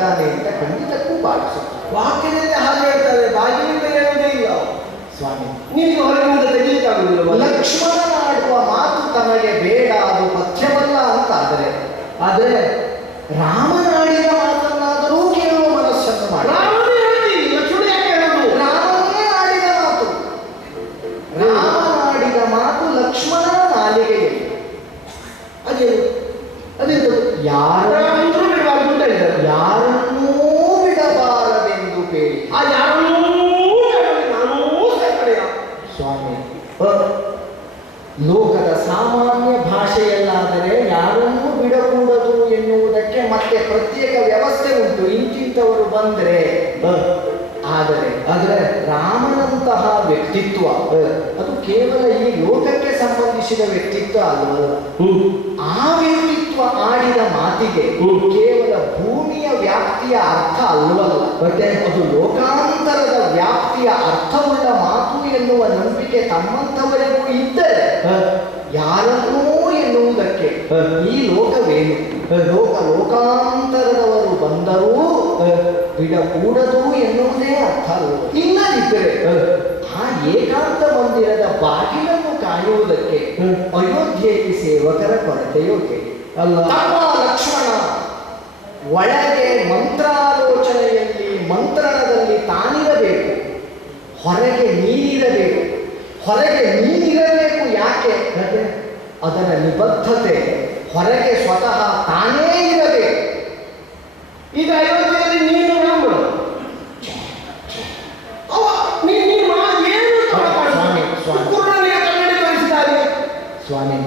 ಇದ್ದಾನೆ ಅಂತ ಖಂಡಿತಕ್ಕೂ ಭಾವಿಸುತ್ತೆ. ವಾಕ್ಯದಲ್ಲಿ ಹಾಗೆ ಹೇಳ್ತಾರೆ, ಬಾಗಿಲಿಂದ ಹೇಳುವುದೇ ಇಲ್ಲ ಸ್ವಾಮಿ, ನಿಮಗೆ ಹೊರಗಿನಿಂದ ತೆಗೆಯಲಿಕ್ಕಾಗುವುದಿಲ್ಲ. ಲಕ್ಷ್ಮಣನಾಡುವ ಮಾತು ತನಗೆ ಬೇಡ, ಅದು ಪಥ್ಯವಲ್ಲ ಅಂತಾದರೆ, ಆದರೆ ರಾಮನಾಡಿದ ಮಾತನ್ನಾದರೂ ಕೇಳುವ ಮನಸ್ಸನ್ನು ಮಾಡಿ. ರಾಮನೇ ಹೇಳ್ತೀನಿ, ಲಕ್ಷ್ಮಣ ಯಾಕೆ ಹೇಳೋದು? ರಾಮನೇ ಆಡಿದ ಮಾತು, ರಾಮನಾಡಿದ ಮಾತು ಲಕ್ಷ್ಮಣನ ನಾಲಿಗೆಯಲ್ಲಿ. ಅದೇನು ಅದೇನು ಯಾರನ್ನೂ ಬಿಡಬಾರದು ಅಂತ ಹೇಳಿದ್ದಾರೆ. ಯಾರನ್ನೂ ಬಿಡಬಾರದೆಂದು ಬೇಡಿ. ಆ ಯಾರನ್ನೂ ನಾನೂ ಸೇರ್ಪಡೆಯ ಸ್ವಾಮಿ, ಲೋಕದ ಸಾಮಾನ್ಯ ಭಾಷೆಯಲ್ಲಾದರೆ ಯಾರನ್ನೂ ಬಿಡಕೂಡದು ಎನ್ನುವುದಕ್ಕೆ ಮತ್ತೆ ಪ್ರತ್ಯೇಕ ವ್ಯವಸ್ಥೆ ಉಂಟು, ಇಂತಿಂಥವರು ಬಂದರೆ. ಆದರೆ ರಾಮನಂತಹ ವ್ಯಕ್ತಿತ್ವ ಅದು ಕೇವಲ ಈ ಲೋಕಕ್ಕೆ ಸಂಬಂಧಿಸಿದ ವ್ಯಕ್ತಿತ್ವ ಅಲ್ಲವಲ್ಲ. ಆ ವ್ಯಕ್ತಿತ್ವ ಆಡಿದ ಮಾತಿಗೆ ಕೇವಲ ಭೂಮಿಯ ವ್ಯಾಪ್ತಿಯ ಅರ್ಥ ಅಲ್ಲವಲ್ಲ, ಮತ್ತೆ ಅದು ಲೋಕಾಂತರದ ವ್ಯಾಪ್ತಿಯ ಅರ್ಥವುಳ್ಳ ಮಾತು ಎನ್ನುವ ನಂಬಿಕೆ ತಮ್ಮಂಥವರಿಗೂ ಇದ್ದರೆ ಯಾರನ್ನೂ ಎನ್ನುವುದಕ್ಕೆ ಈ ಲೋಕವೇನು, ಲೋಕಾಂತರದವರು ಬಂದರೂ ಬಿಡಕೂಡದು ಎನ್ನುವುದೇ ಅರ್ಥ ಅಲ್ಲ. ಇಲ್ಲದಿದ್ದರೆ ಆ ಏಕಾಂತ ಮಂದಿರದ ಬಾಗಿಲನ್ನು ಕಾಯುವುದಕ್ಕೆ ಅಯೋಧ್ಯೆಯಲ್ಲಿ ಸೇವಕರ ಕೊರತೆಯೋ ಅಲ್ಲ. ಲಕ್ಷ್ಮಣ ಒಳಗೆ ಮಂತ್ರಾಲೋಚನೆಯಲ್ಲಿ ಮಂತ್ರಣದಲ್ಲಿ ತಾನಿರಬೇಕು, ಹೊರಗೆ ನೀನಿರಬೇಕು. ಹೊರಗೆ ನೀನಿರಬೇಕು ಯಾಕೆ? ಅದರ ನಿಬದ್ಧತೆ ಹೊರಗೆ ಸ್ವತಃ ತಾನೇ ಇರಬೇಕು. ಈಗ ಅಯೋಧ್ಯೆಯಲ್ಲಿ ನೀನು ರಾಮ ಸ್ವಾಮಿ,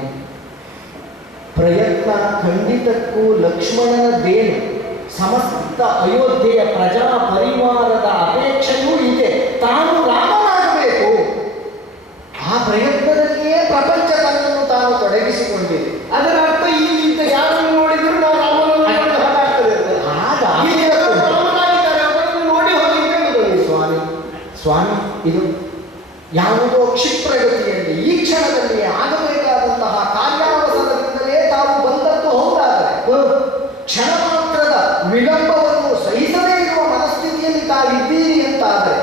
ಪ್ರಯತ್ನ ಖಂಡಿತಕ್ಕೂ ಲಕ್ಷ್ಮಣನದ್ದೇನು, ಸಮಸ್ತ ಅಯೋಧ್ಯೆಯ ಪ್ರಜಾ ಪರಿವಾರದ ಅಪೇಕ್ಷೆಯೂ ಇದೆ, ತಾನು ರಾಮನಾಗಬೇಕು. ಆ ಪ್ರಯತ್ನದಲ್ಲಿಯೇ ಪ್ರಪಂಚ ತನ್ನನ್ನು ತಾನು ತೊಡಗಿಸಿಕೊಂಡಿದೆ. ಅದರ ಅರ್ಥ ಈಗ ಯಾರನ್ನು ನೋಡಿದ್ರು ನಾವು ರಾಮನನ್ನು ನೋಡಿ ಹೋಗಿ. ಸ್ವಾಮಿ, ಇದು ಯಾವುದೋ ಕ್ಷಿಪ್ರಗತಿಯಲ್ಲಿ ಈ ಕ್ಷಣದಲ್ಲಿ ಆಗಬೇಕಾದಂತಹ ಕಾರ್ಯಾವಸರದಿಂದಲೇ ತಾವು ಬಂದದ್ದು ಹೌದಾದರೆ, ಕ್ಷಣ ಮಾತ್ರದ ವಿಳಂಬವನ್ನು ಸಹಿಸದೇ ಇರುವ ಮನಸ್ಥಿತಿಯಲ್ಲಿ ತಾವಿದ್ದೀರಿ ಅಂತಾದರೆ,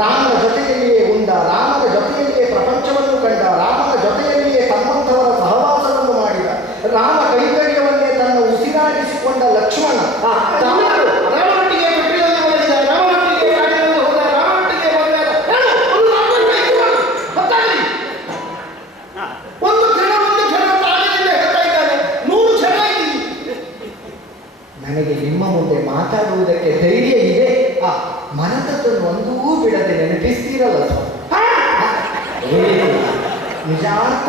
ರಾಮನ ಜೊತೆಯಲ್ಲಿಯೇ ಉಂಡ, ರಾಮನ ಜೊತೆಯಲ್ಲಿಯೇ ಪ್ರಪಂಚವನ್ನು ಕಂಡ, ರಾಮನ ಜೊತೆಯಲ್ಲಿಯೇ ತಮ್ಮಂಥವರ ಸಹವಾಸವನ್ನು ಮಾಡಿದ, ರಾಮ ಕೈಕರ್ಯವನ್ನೇ ತನ್ನ ಉಸಿರಾಡಿಸಿಕೊಂಡ ಲಕ್ಷ್ಮಣ ರಾಮನೊಟ್ಟಿಗೆ ನನಗೆ ನಿಮ್ಮ ಮುಂದೆ ಮಾತಾಡುವುದಕ್ಕೆ ಧೈರ್ಯ ಇದೆ. ಮನತದ್ದನ್ನು ಒಂದೂ ಬಿಡದೆ ನೆನಪಿಸ್ತೀರಲ್ಲ ನಿಜಾರ್ಥ.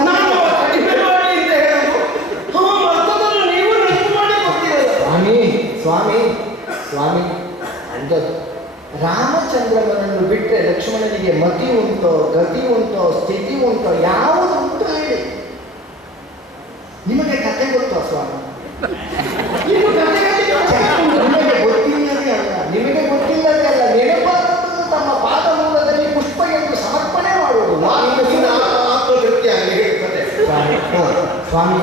ಸ್ವಾಮಿ ಅಂದದ್ದು ರಾಮಚಂದ್ರನನ್ನು ಬಿಟ್ಟರೆ ಲಕ್ಷ್ಮಣನಿಗೆ ಮತಿ ಉಂಟೋ, ಗತಿ ಉಂಟೋ, ಸ್ಥಿತಿ ಉಂಟೋ, ಯಾವುದು ಉಂಟು ಹೇಳಿ. ನಿಮಗೆ ಕಥೆ ಗೊತ್ತೋ ಸ್ವಾಮಿ? ನಿಮಗೆ ಗೊತ್ತಿಲ್ಲದೆ ಅಲ್ಲ, ನೆನಪಾದದ್ದು ತಮ್ಮ ಪಾದ ಮೂಲದಲ್ಲಿ ಪುಷ್ಪ ಎಂದು ಸಮರ್ಪಣೆ ಮಾಡುವುದು. ಸ್ವಾಮಿ,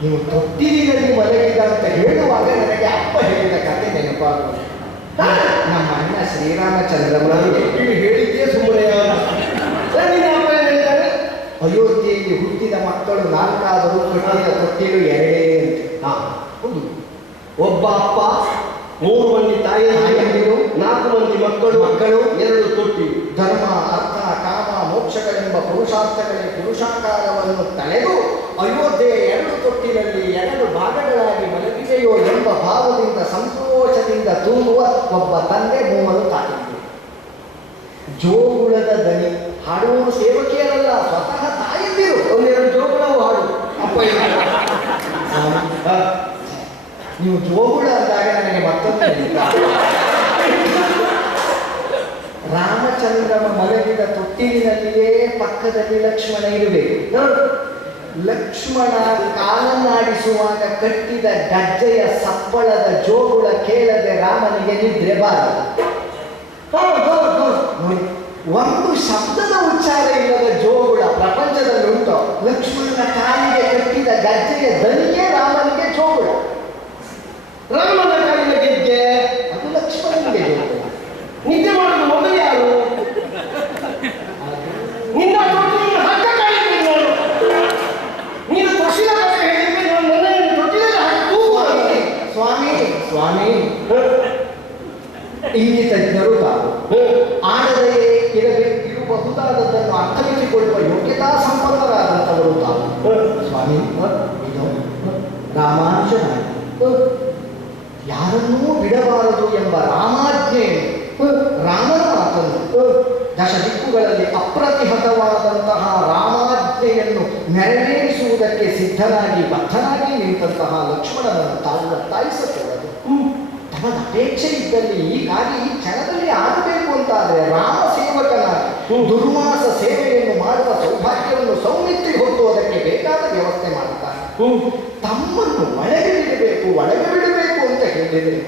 ನೀವು ತೊಟ್ಟಿಲಿನಲ್ಲಿ ಮಲಗಿದ ಅಂತ ಹೇಳುವಾಗ ನನಗೆ ಅಪ್ಪ ಹೇಳಿದ ಕಥೆ ನೆನಪಾಗುವುದು. ನಮ್ಮ ಅಣ್ಣ ಶ್ರೀರಾಮಚಂದ್ರಮನಿಗೆ ಹೇಳಿದ್ದೇ ಸುಮ್ಮನೆ ಅಯೋಧ್ಯೆಯಲ್ಲಿ ಹುಟ್ಟಿದ ಮಕ್ಕಳು 4 ಆದರೂ ಕಟ್ಟಿದ ತೊಟ್ಟಿಲು 2 ಅಂತ. ಹೌದು, ಒಬ್ಬ ಅಪ್ಪ, 3 ಮಂದಿ ತಾಯಿಯಂದಿರು, 4 ಮಂದಿ ಮಕ್ಕಳು, 2 ತೊಟ್ಟಿ. ಧರ್ಮ, ಅರ್ಥ, ಕಾಮ, ಮೋಕ್ಷಗಳೆಂಬ ಪುರುಷಾರ್ಥಗಳೇ ಪುರುಷಾಕಾರವನ್ನು ತಳೆದು ಅಯೋಧ್ಯೆಯ 2 ತೊಟ್ಟಿನಲ್ಲಿ 2 ಭಾಗಗಳಾಗಿ ಮಲಗಿದೆಯೋ ಎಂಬ ಭಾವದಿಂದ ಸಂತೋಷದಿಂದ ತೂಗುವ ಒಬ್ಬ ತಂದೆ 3 ತಾಯಿಯರು. ಜೋಗುಳದ ದನಿ ಹಾಡುವವರು ಸೇವಕಿಯರಲ್ಲ, ಸ್ವತಃ ತಾಯಿದ್ದಿರು. 1-2 ಜೋಗುಳವು ಹಾಡು ಅಪ್ಪ. ನೀವು ಜೋಗುಳ ಅಂದಾಗ ನನಗೆ ಮತ್ತೊಂದು ರಾಮಚಂದ್ರನ ಮಲಗಿದ ತೊಟ್ಟಿಲಿನಲ್ಲಿಯೇ ಪಕ್ಕದಲ್ಲಿ ಲಕ್ಷ್ಮಣ ಇರಬೇಕು. ಲಕ್ಷ್ಮಣ ಕಾಲನ್ನಾಡಿಸುವಾಗ ಕಟ್ಟಿದ ಗಜ್ಜೆಯ ಸಪ್ಪಳದ ಜೋಗುಳ ಕೇಳದೆ ರಾಮನಿಗೆ ನಿದ್ರೆ ಬಾರದು. ನೋಡಿ, ಒಂದು ಶಬ್ದದ ಉಚ್ಚಾರ ಇಲ್ಲದ ಜೋಗುಳ ಪ್ರಪಂಚದಲ್ಲಿ ಉಂಟು. ಲಕ್ಷ್ಮಣನ ಕಾಲಿಗೆ ಕಟ್ಟಿದ ಗಜ್ಜೆಯ ದನಿಯೇ ರಾಮನಿಗೆ ಜೋಗುಳ. ರಾಮನ ಕಾಲಿನ ಗೆಜ್ಜೆ ಸ್ವಾಮಿ ಇಂಗಿತಜ್ಞರು ತಾವು ಆಡದೆಯೇ ಇರಬಹುದಾದದ್ದನ್ನು ಅರ್ಥೈಸಿಕೊಳ್ಳುವ ಯೋಗ್ಯತಾ ಸಂಪನ್ನರಾದಂಥವರು ತಾವು. ಸ್ವಾಮಿ ಇದು ರಾಮಾನುಜನ ಯಾರನ್ನೂ ಬಿಡಬಾರದು ಎಂಬ ರಾಮಾಜ್ಞೆಯನ್ನು ರಾಮನ ಮಾತನ್ನು ದಶ ದಿಕ್ಕುಗಳಲ್ಲಿ ಅಪ್ರತಿಹತವಾದಂತಹ ರಾಮಾಜ್ಞೆಯನ್ನು ನೆರವೇರಿಸುವುದಕ್ಕೆ ಸಿದ್ಧನಾಗಿ ಬದ್ಧನಾಗಿ ನಿಂತಹ ಲಕ್ಷ್ಮಣನನ್ನು ತಾವು ಒತ್ತಾಯಿಸக்கூಡದು. ತನ್ನ ಅಪೇಕ್ಷೆ ಇದ್ದಲ್ಲಿ ಈ ಕಾರ್ಯ ಈ ಕ್ಷಣದಲ್ಲಿ ಆಗಬೇಕು ಅಂತಾದರೆ ರಾಮ ಸೇವಕನಾಗಿ ದುರ್ವಾಸ ಸೇವೆಯನ್ನು ಮಾಡುವ ಸೌಭಾಗ್ಯವನ್ನು ಸೌಮಿತ್ರಿ ಹೊತ್ತು ಅದಕ್ಕೆ ಬೇಕಾದ ವ್ಯವಸ್ಥೆ ಮಾಡುತ್ತಾರೆ. ತಮ್ಮನ್ನು ಒಳಗೆ ಬಿಡಬೇಕು ಅಂತ ಹೇಳಿದರೆ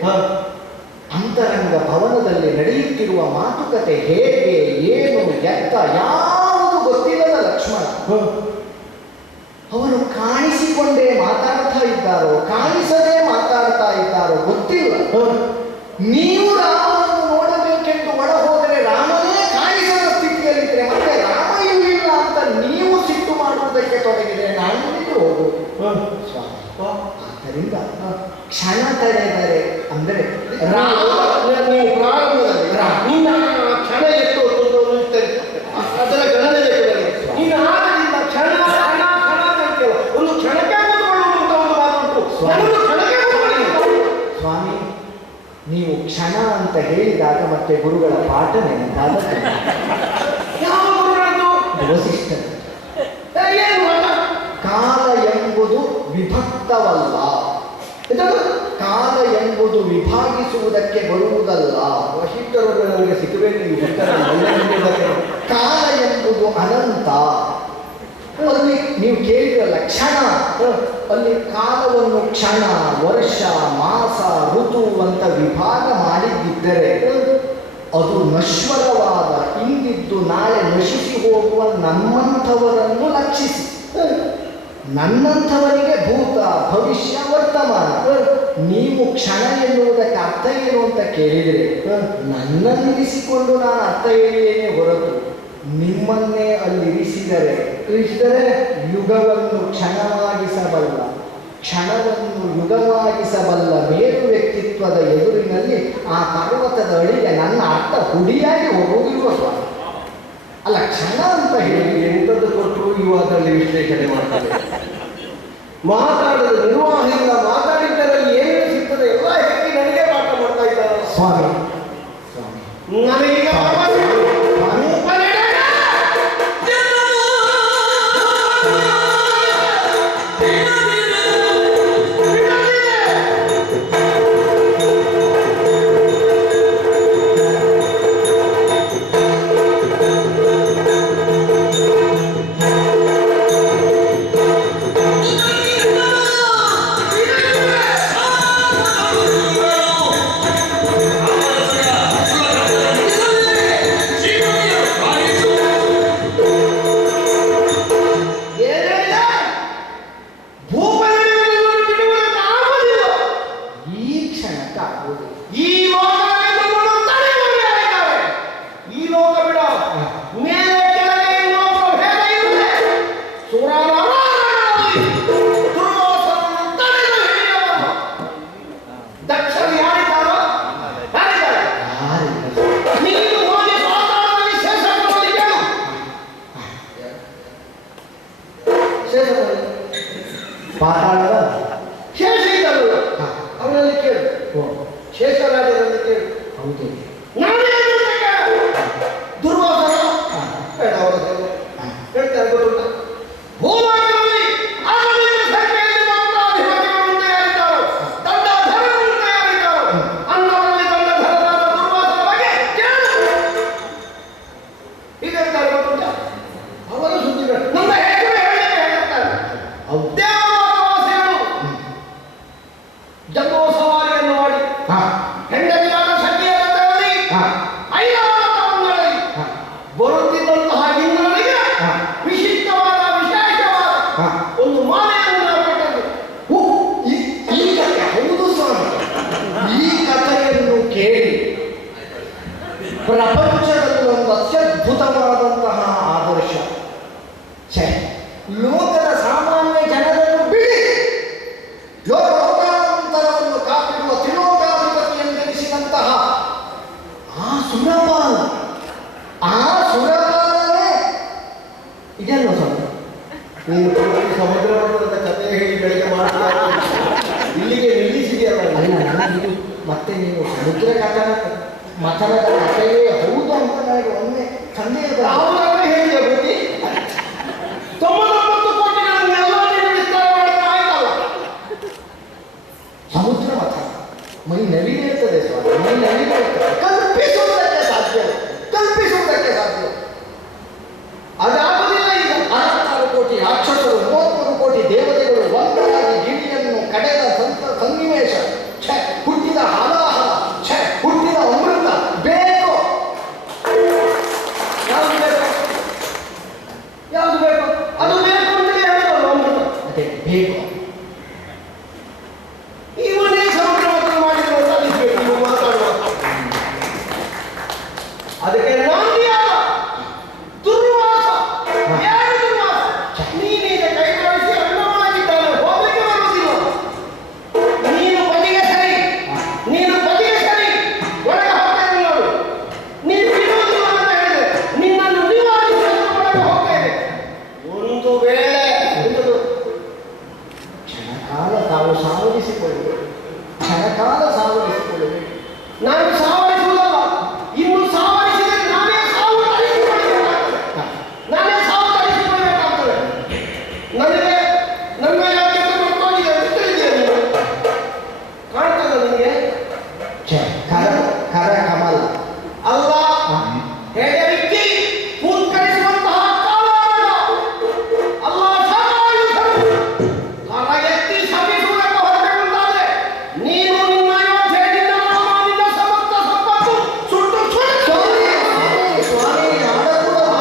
ಅಂತರಂಗ ಭವನದಲ್ಲಿ ನಡೆಯುತ್ತಿರುವ ಮಾತುಕತೆ ಹೇಗೆ ಏನು ಎತ್ತ ಯಾವುದು ಗೊತ್ತಿಲ್ಲದ ಲಕ್ಷ್ಮಣ ಅವರು ಕಾಣಿಸಿಕೊಂಡೇ ಮಾತಾಡ್ತಾ ಇದ್ದಾರೋ ಕಾಣಿಸದೇ ಮಾತಾಡ್ತಾ ಇದ್ದಾರೋ ಗೊತ್ತಿಲ್ಲ. ನೀವು ರಾಮನನ್ನು ನೋಡಬೇಕೆಂದು ಒಳ ಹೋದರೆ ರಾಮನೇ ಕಾಣಿಸದ ಸ್ಥಿತಿಯಲ್ಲಿದ್ದರೆ ಮತ್ತೆ ರಾಮ ಇಲ್ಲ ಅಂತ ನೀವು ಸಿಟ್ಟು ಮಾಡುವುದಕ್ಕೆ ತೊಡಗಿದರೆ ನಾನು ಹೋಗುವುದು. ಆದ್ದರಿಂದ ಕ್ಷಣ ತಡೆದರೆ ಅಂದರೆ ನೀವು ಪ್ರಾರಂಭದಲ್ಲಿ ನಿನ್ನ ಕ್ಷಣ ಎಷ್ಟು ಅದರ ಗಣನೆ ನೀನು ಆದ್ದರಿಂದ ಕ್ಷಣ ಒಂದು ಕ್ಷಣಕ್ಕೆ ಕೂತ್ಕೊಳ್ಳುವಂತ ಒಂದು ಮಾತುಂಟು. ಸ್ವಾಮಿ ನೀವು ಕ್ಷಣ ಅಂತ ಹೇಳಿದಾಗ ಮತ್ತೆ ಗುರುಗಳ ಪಾಠ ನೆನಪಾದ ಯಾವ ಗುರುಗಳದ್ದು ವಸಿಷ್ಠ ಏನು ಕಾಲ ಎಂಬುದು ವಿಭಕ್ತವಲ್ಲ. ಕಾಲ ಎಂಬುದು ವಿಭಾಗಿಸುವುದಕ್ಕೆ ಬರುವುದಲ್ಲ. ವಶಿಷ್ಠರು ನನಗೆ ಸಿಗಬೇಕು. ಕಾಲ ಎಂಬುದು ಅನಂತ. ಅಲ್ಲಿ ನೀವು ಕೇಳಿದ್ರಲ್ಲ ಕ್ಷಣ, ಅಲ್ಲಿ ಕಾಲವನ್ನು ಕ್ಷಣ ವರ್ಷ ಮಾಸ ಋತು ಅಂತ ವಿಭಾಗ ಮಾಡಿದ್ದಿದ್ದರೆ ಅದು ನಶ್ವರವಾದ ಇಂದಿದ್ದು ನಾಳೆ ನಶಿಸಿ ಹೋಗುವ ನಮ್ಮಂಥವರನ್ನು ಲಕ್ಷಿಸಿ. ನನ್ನಂಥವರಿಗೆ ಭೂತ ಭವಿಷ್ಯ ವರ್ತಮಾನ. ನೀವು ಕ್ಷಣ ಎನ್ನುವುದಕ್ಕೆ ಅರ್ಥ ಏನು ಅಂತ ಕೇಳಿದರೆ ನನ್ನನ್ನಿರಿಸಿಕೊಂಡು ನಾನು ಅರ್ಥ ಹೇಳಿಯೇನೆ ಹೊರತು ನಿಮ್ಮನ್ನೇ ಅಲ್ಲಿರಿಸಿದರೆ ಯುಗವನ್ನು ಕ್ಷಣವಾಗಿಸಬಲ್ಲ ಕ್ಷಣವನ್ನು ಯುಗವಾಗಿಸಬಲ್ಲ ಮೇರು ವ್ಯಕ್ತಿತ್ವದ ಎದುರಿನಲ್ಲಿ ಆ ಪರ್ವತದ ಅಡಿಗೆ ನನ್ನ ಅರ್ಥ ಹುಡಿಯಾಗಿ ಹೋಗುವುದಿರುವ ಸ್ವಾಮಿ. ಅಲ್ಲ ಕ್ಷಣ ಅಂತ ಹೇಳಿ ಎಂಥದ್ದು ಕೊಟ್ಟರು ಇವು ಅದರಲ್ಲಿ ವಿಶ್ಲೇಷಣೆ ಮಾಡ್ತಾರೆ. ಮಾತಾಡದ ನಿರ್ವಾಹದಿಂದ ಮಾತಾಡಿದ್ದರಲ್ಲಿ ಏನೇನು ಸಿಗ್ತದೆ ಎಲ್ಲ ಹೇಳಿ ನನಗೆ ಪಾಠ ಮಾಡ್ತಾ ಇದ್ದಾರೆ ಸ್ವಾಮಿ. ನನಗೀಗ ಪಾತಾಳದ ಶೇಷ ಇದ್ದಳು ಅವನಲ್ಲಿ ಕೇಳು. ಶೇಷರಾಜರಲ್ಲಿ ಕೇಳು. ಹೌದು ದುರ್ವಾಸನ ಬೇಡ ಅವರ ಹೇಳ್ತಾರೆ ಗೊತ್ತುಂಟ. ಭೂಮಾತೆಯಲ್ಲಿ ಅಗಲಿದ ಸಂಖ್ಯೆಯಲ್ಲಿ ಮಂತ್ರಾಧಿಪತಿಗಳು ತಯಾರಿದ್ದಾರೋ ದಂಡಧರರು ತಯಾರಿದ್ದಾರೋ ಅನ್ನವರಲ್ಲಿ ದಂಡಧರರಾದ ದುರ್ವಾಸನ ಬಗ್ಗೆ ಕೇಳು. ಈಗ ಹೇಳ್ತಾರೆ ಗೊತ್ತುಂಟ ಅವರ ಸುದ್ದಿಗಳು ನಮ್ಮ ಹೆಸರು ಹೇಳ್ತಾರೆ. ಜಂಬೋ ಸವಾರಿಯನ್ನು ಮಾಡಿ ಹೆಂಡತಿಯಾದ ಸಂಖ್ಯೆಯನ್ನು ತಗೊಳ್ಳಿ ಕಥನ ಮಥನದ ಕಥೆಯೇ ಹೌದು ಅಂತ ನನಗೆ ಒಮ್ಮೆ ಸಂದೇಹ ಬಂತು. ಅವರಾದ್ರೆ ಹೇಳಿದೆ ಬುದ್ಧಿ 99 ಕೋಟಿಗಳನ್ನೆಲ್ಲ ನೀನು ವಿಸ್ತಾರ ಮಾಡಿದ್ರೆ ಆಯ್ತಲ್ಲ. ಸಮುದ್ರ ಮಥನ ಮೈ ನವಿಲಿರ್ತದೆ ಸ್ವಾಮಿ, ಮೈ ನವಿಲಿರ್ತದೆ. ಕಲ್ಪಿಸುವುದಕ್ಕೆ ಸಾಧ್ಯ, ಕಲ್ಪಿಸುವುದಕ್ಕೆ ಸಾಧ್ಯ. ಅದಾಗುದಿಲ್ಲ ಈಗ. 66 ಕೋಟಿ ರಾಕ್ಷಸರು, 33 ಕೋಟಿ ದೇವತೆಗಳು ಒಂದರಾಗಿ ಗಿಳಿಯನ್ನು ಕಡೆದ ಸನ್ನಿವೇಶ. ಛೆ, ಹುಟ್ಟಿದ ಹಾಲಾಹಲ, ಛೆ, ಹುಟ್ಟಿದ ಅಮೃತ ಬೇಕು. ಯಾವುದು ಬೇಕು? ಯಾವುದು ಬೇಕು? ಅದು ಬೇಕು ಅಂತಲೇ ಹೇಳೋದು ಅಮೃತ. ಅದೇ ಬೇಕು. ಇವನೇ ಸಮುದ್ರ ಮಥನ ಮಾಡಿದ್ರು ಅಂತ ಅನಿಸ್ಬೇಕು ನೀವು ಮಾತಾಡುವ. ಅದಕ್ಕೆ ನಾಂದಿಯಾದ ದುರ್ವಾಸ. ಯಾರು ದುರ್ವಾಸ? ನೀನೀಗ ಕೈ ಮಾಡಿಸಿ ಅನ್ನವಾಗಿದ್ದಾನೆ, ಹೋಗಲಿಕ್ಕೆ ಬರುವುದಿಲ್ಲ. ನೀನು ಬದಿಗೆ ಸರಿ, ನೀನು ಬದಿಗೆ ಸರಿ, ಒಳಗೆ ಹೋಗ್ತೇನೆ ನೋಡು. ನೀನು ಬಿಡುವುದಿಲ್ಲ ಅಂತ ಹೇಳಿದ್ರೆ ನಿನ್ನನ್ನು ನಿವಾರಿಸಿ ಒಳಗೆ ಹೋಗ್ತೇನೆ. ಒಂದು ವೇಳೆ ಎಂಬುದು ಕ್ಷಣಕಾಲ ತಾವು ಸಾವರಿಸಿಕೊಳ್ಳಬೇಕು, ಕ್ಷಣಕಾಲ ಸಾವರಿಸಿಕೊಳ್ಳಬೇಕು. ನಾನು ಸಾವರಿಸುವುದಲ್ಲ, ಇನ್ನು ಸಾವರಿಸಿದರೆ ನಾನೇ ಸಾವು ತರಿಸಿಕೊಳ್ಳಬೇಕಾಗ್ತದೆ. ನಾನೇ ಸಾವು ತರಿಸಿಕೊಳ್ಳಬೇಕಾಗ್ತದೆ. ನನಗೆ ನನ್ನ ಯಾಕೆ ಮತ್ತೊಂದಿದೆ ಅಂತ ತಿಳಿದಿದೆ ನೀನು. ಕಾಣ್ತದ ನಿನಗೆ? ಛೆ, ಕರ ಕರ ಕಮಲ ಅಲ್ಲ, ಹೆದರಿಕೆ ಪೂತ್ಕರಿಸುವಂತಹ ಕಾಲವಲ್ಲ. ಅಲ್ಲ, ಸಮಾಯುಧರು ಕರ ಎತ್ತಿ ಶಮಿಸುವುದಕ್ಕೆ ಹೊರಟುಕೊಂಡಾದ್ರೆ ನೀನು ನಿನ್ನ ಯೋಚನೆಯಿಂದ ನಿನ್ನ ಸಮಸ್ತ ಸಂಪತ್ತು ಸುಟ್ಟು ಸುಟ್ಟು ಸ್ವಾಮಿ, ಸ್ವಾಮಿ ಆಡಕೂಡದು.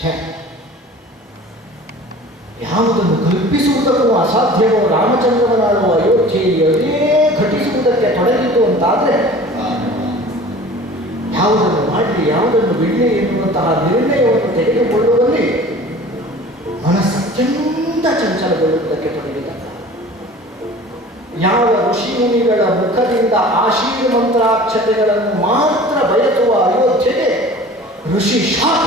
ಛೆ, ಯಾವುದನ್ನು ಕಲ್ಪಿಸುವುದಕ್ಕೂ ಅಸಾಧ್ಯವೋ ರಾಮಚಂದ್ರವನಾಳುವ ಅಯೋಧ್ಯೆಯಲ್ಲಿ ಅದೇ ಘಟಿಸುವುದಕ್ಕೆ ತೊಡಗಿತು ಅಂತಾದ್ರೆ ಯಾವುದನ್ನು ಮಾಡಲಿ ಯಾವುದನ್ನು ಬಿಡಲಿ ಎನ್ನುವಂತಹ ನಿರ್ಣಯವನ್ನು ತೆಗೆದುಕೊಳ್ಳುವಲ್ಲಿ ಮನಸ್ಸತ್ಯಂತ ಚಂಚಲಗೊಳ್ಳುವುದಕ್ಕೆ ತೊಡಗಿದ. ಯಾವ ಋಷಿ ಮುನಿಗಳ ಮುಖದಿಂದ ಆಶೀರ್ಮಂತ್ರಾಕ್ಷತೆಗಳನ್ನು ಮಾತ್ರ ಬಯಸುವ ಅಯೋಧ್ಯೆಗೆ ಋಷಿ ಶಾಪ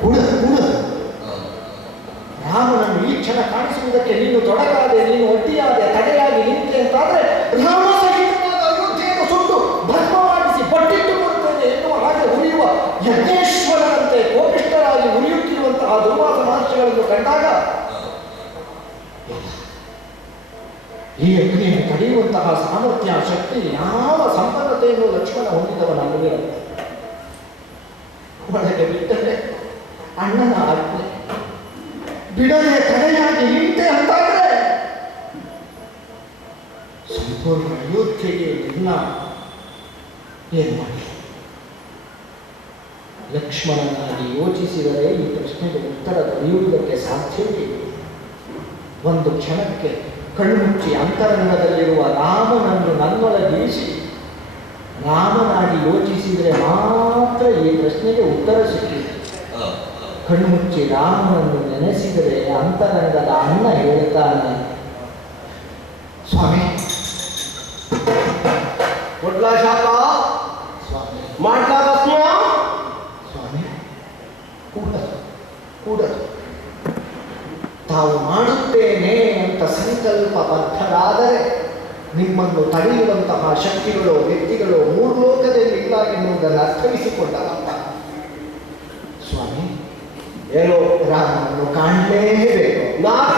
ಕೂಡ ರಾಮನನ್ನು ಈ ಕ್ಷಣ ಕಾಣಿಸುವುದಕ್ಕೆ ನೀನು ತೊಡಗಾದೆ, ನೀನು ಒಡ್ಡಿಯಾದೆ, ತಡೆಯಾಗಿ ನಿಂತೆ ಅಂತಾದ್ರೆ ರಾಮ ಸಹಿತವಾದ ಅಯೋಧ್ಯೆಯನ್ನು ಸುಟ್ಟು ಭಸ್ಮ ಮಾಡಿಸಿ ಬಟ್ಟಿಟ್ಟು ಕೊಡುತ್ತೇನೆ ಎನ್ನುವ ಹಾಗೆ ಉರಿಯುವ ಯಜ್ಞೇಶ್ವರನಂತೆ ಕೋಪಿಷ್ಠರಾಗಿ ಉರಿಯುತ್ತಿರುವಂತಹ ದುರ್ವಾಸ ಮಹರ್ಷಿಗಳನ್ನು ಕಂಡಾಗ ಈ ಅಗ್ನಿಯನ್ನು ತಡೆಯುವಂತಹ ಸಾಮರ್ಥ್ಯ ಶಕ್ತಿ ಯಾವ ಸಂಪನ್ನತೆಯನ್ನು ಲಕ್ಷ್ಮಣ ಹೊಂದಿದವನಾಗಲೇ ಒಳಗೆ ಬಿಟ್ಟರೆ ಅಣ್ಣನ ಆಜ್ಞೆ ಬಿಡದೆ ತಡೆಯಾಗಿ ನಿಂತೆ ಅಂತಾದ್ರೆ ಸಂಪೂರ್ಣ ಅಯೋಧ್ಯೆಗೆ ಇಲ್ಲ. ಏನು ಮಾಡಿ ಲಕ್ಷ್ಮಣನಾಗಿ ಯೋಚಿಸಿದರೆ ಈ ಪ್ರಶ್ನೆಗೆ ಉತ್ತರ ದೊರೆಯುವುದಕ್ಕೆ ಸಾಧ್ಯವೇ. ಒಂದು ಕ್ಷಣಕ್ಕೆ ಕಣ್ಣುಮುಚ್ಚಿ ಅಂತರಂಗದಲ್ಲಿರುವ ರಾಮನನ್ನು ನನ್ನೊಳಗಿರಿಸಿ ರಾಮನಾಗಿ ಯೋಚಿಸಿದರೆ ಮಾತ್ರ ಈ ಪ್ರಶ್ನೆಗೆ ಉತ್ತರ ಸಿಕ್ಕಿದೆ. ಕಣ್ಣುಮುಚ್ಚಿ ರಾಮನನ್ನು ನೆನೆಸಿದರೆ ಅಂತರಂಗದ ಅಣ್ಣ ಹೇಳ್ತಾನೆ, ಸ್ವಾಮಿ ಕೊಡ್ಲಾ ಶಾಪ ಸ್ವಾಮಿ ಮಾಡ್ಲಾ ಭಸ್ಮ? ಸ್ವಾಮಿ ಕೂಡದು ತಾವು ಮಾಡುತ್ತೇನೆ ಅಂತ ಸಂಕಲ್ಪಬದ್ಧರಾದರೆ ನಿಮ್ಮನ್ನು ತಡೆಯುವಂತಹ ಶಕ್ತಿಗಳು ವ್ಯಕ್ತಿಗಳು ಮೂರ್ಲೋಕದಲ್ಲಿ ಇಲ್ಲ ಎನ್ನುವುದನ್ನು ಅರ್ಥವಿಸಿಕೊಂಡವಂತ ಸ್ವಾಮಿ ಏನು ರಾಮನನ್ನು ಕಾಣಲೇಬೇಕು. ನಾನು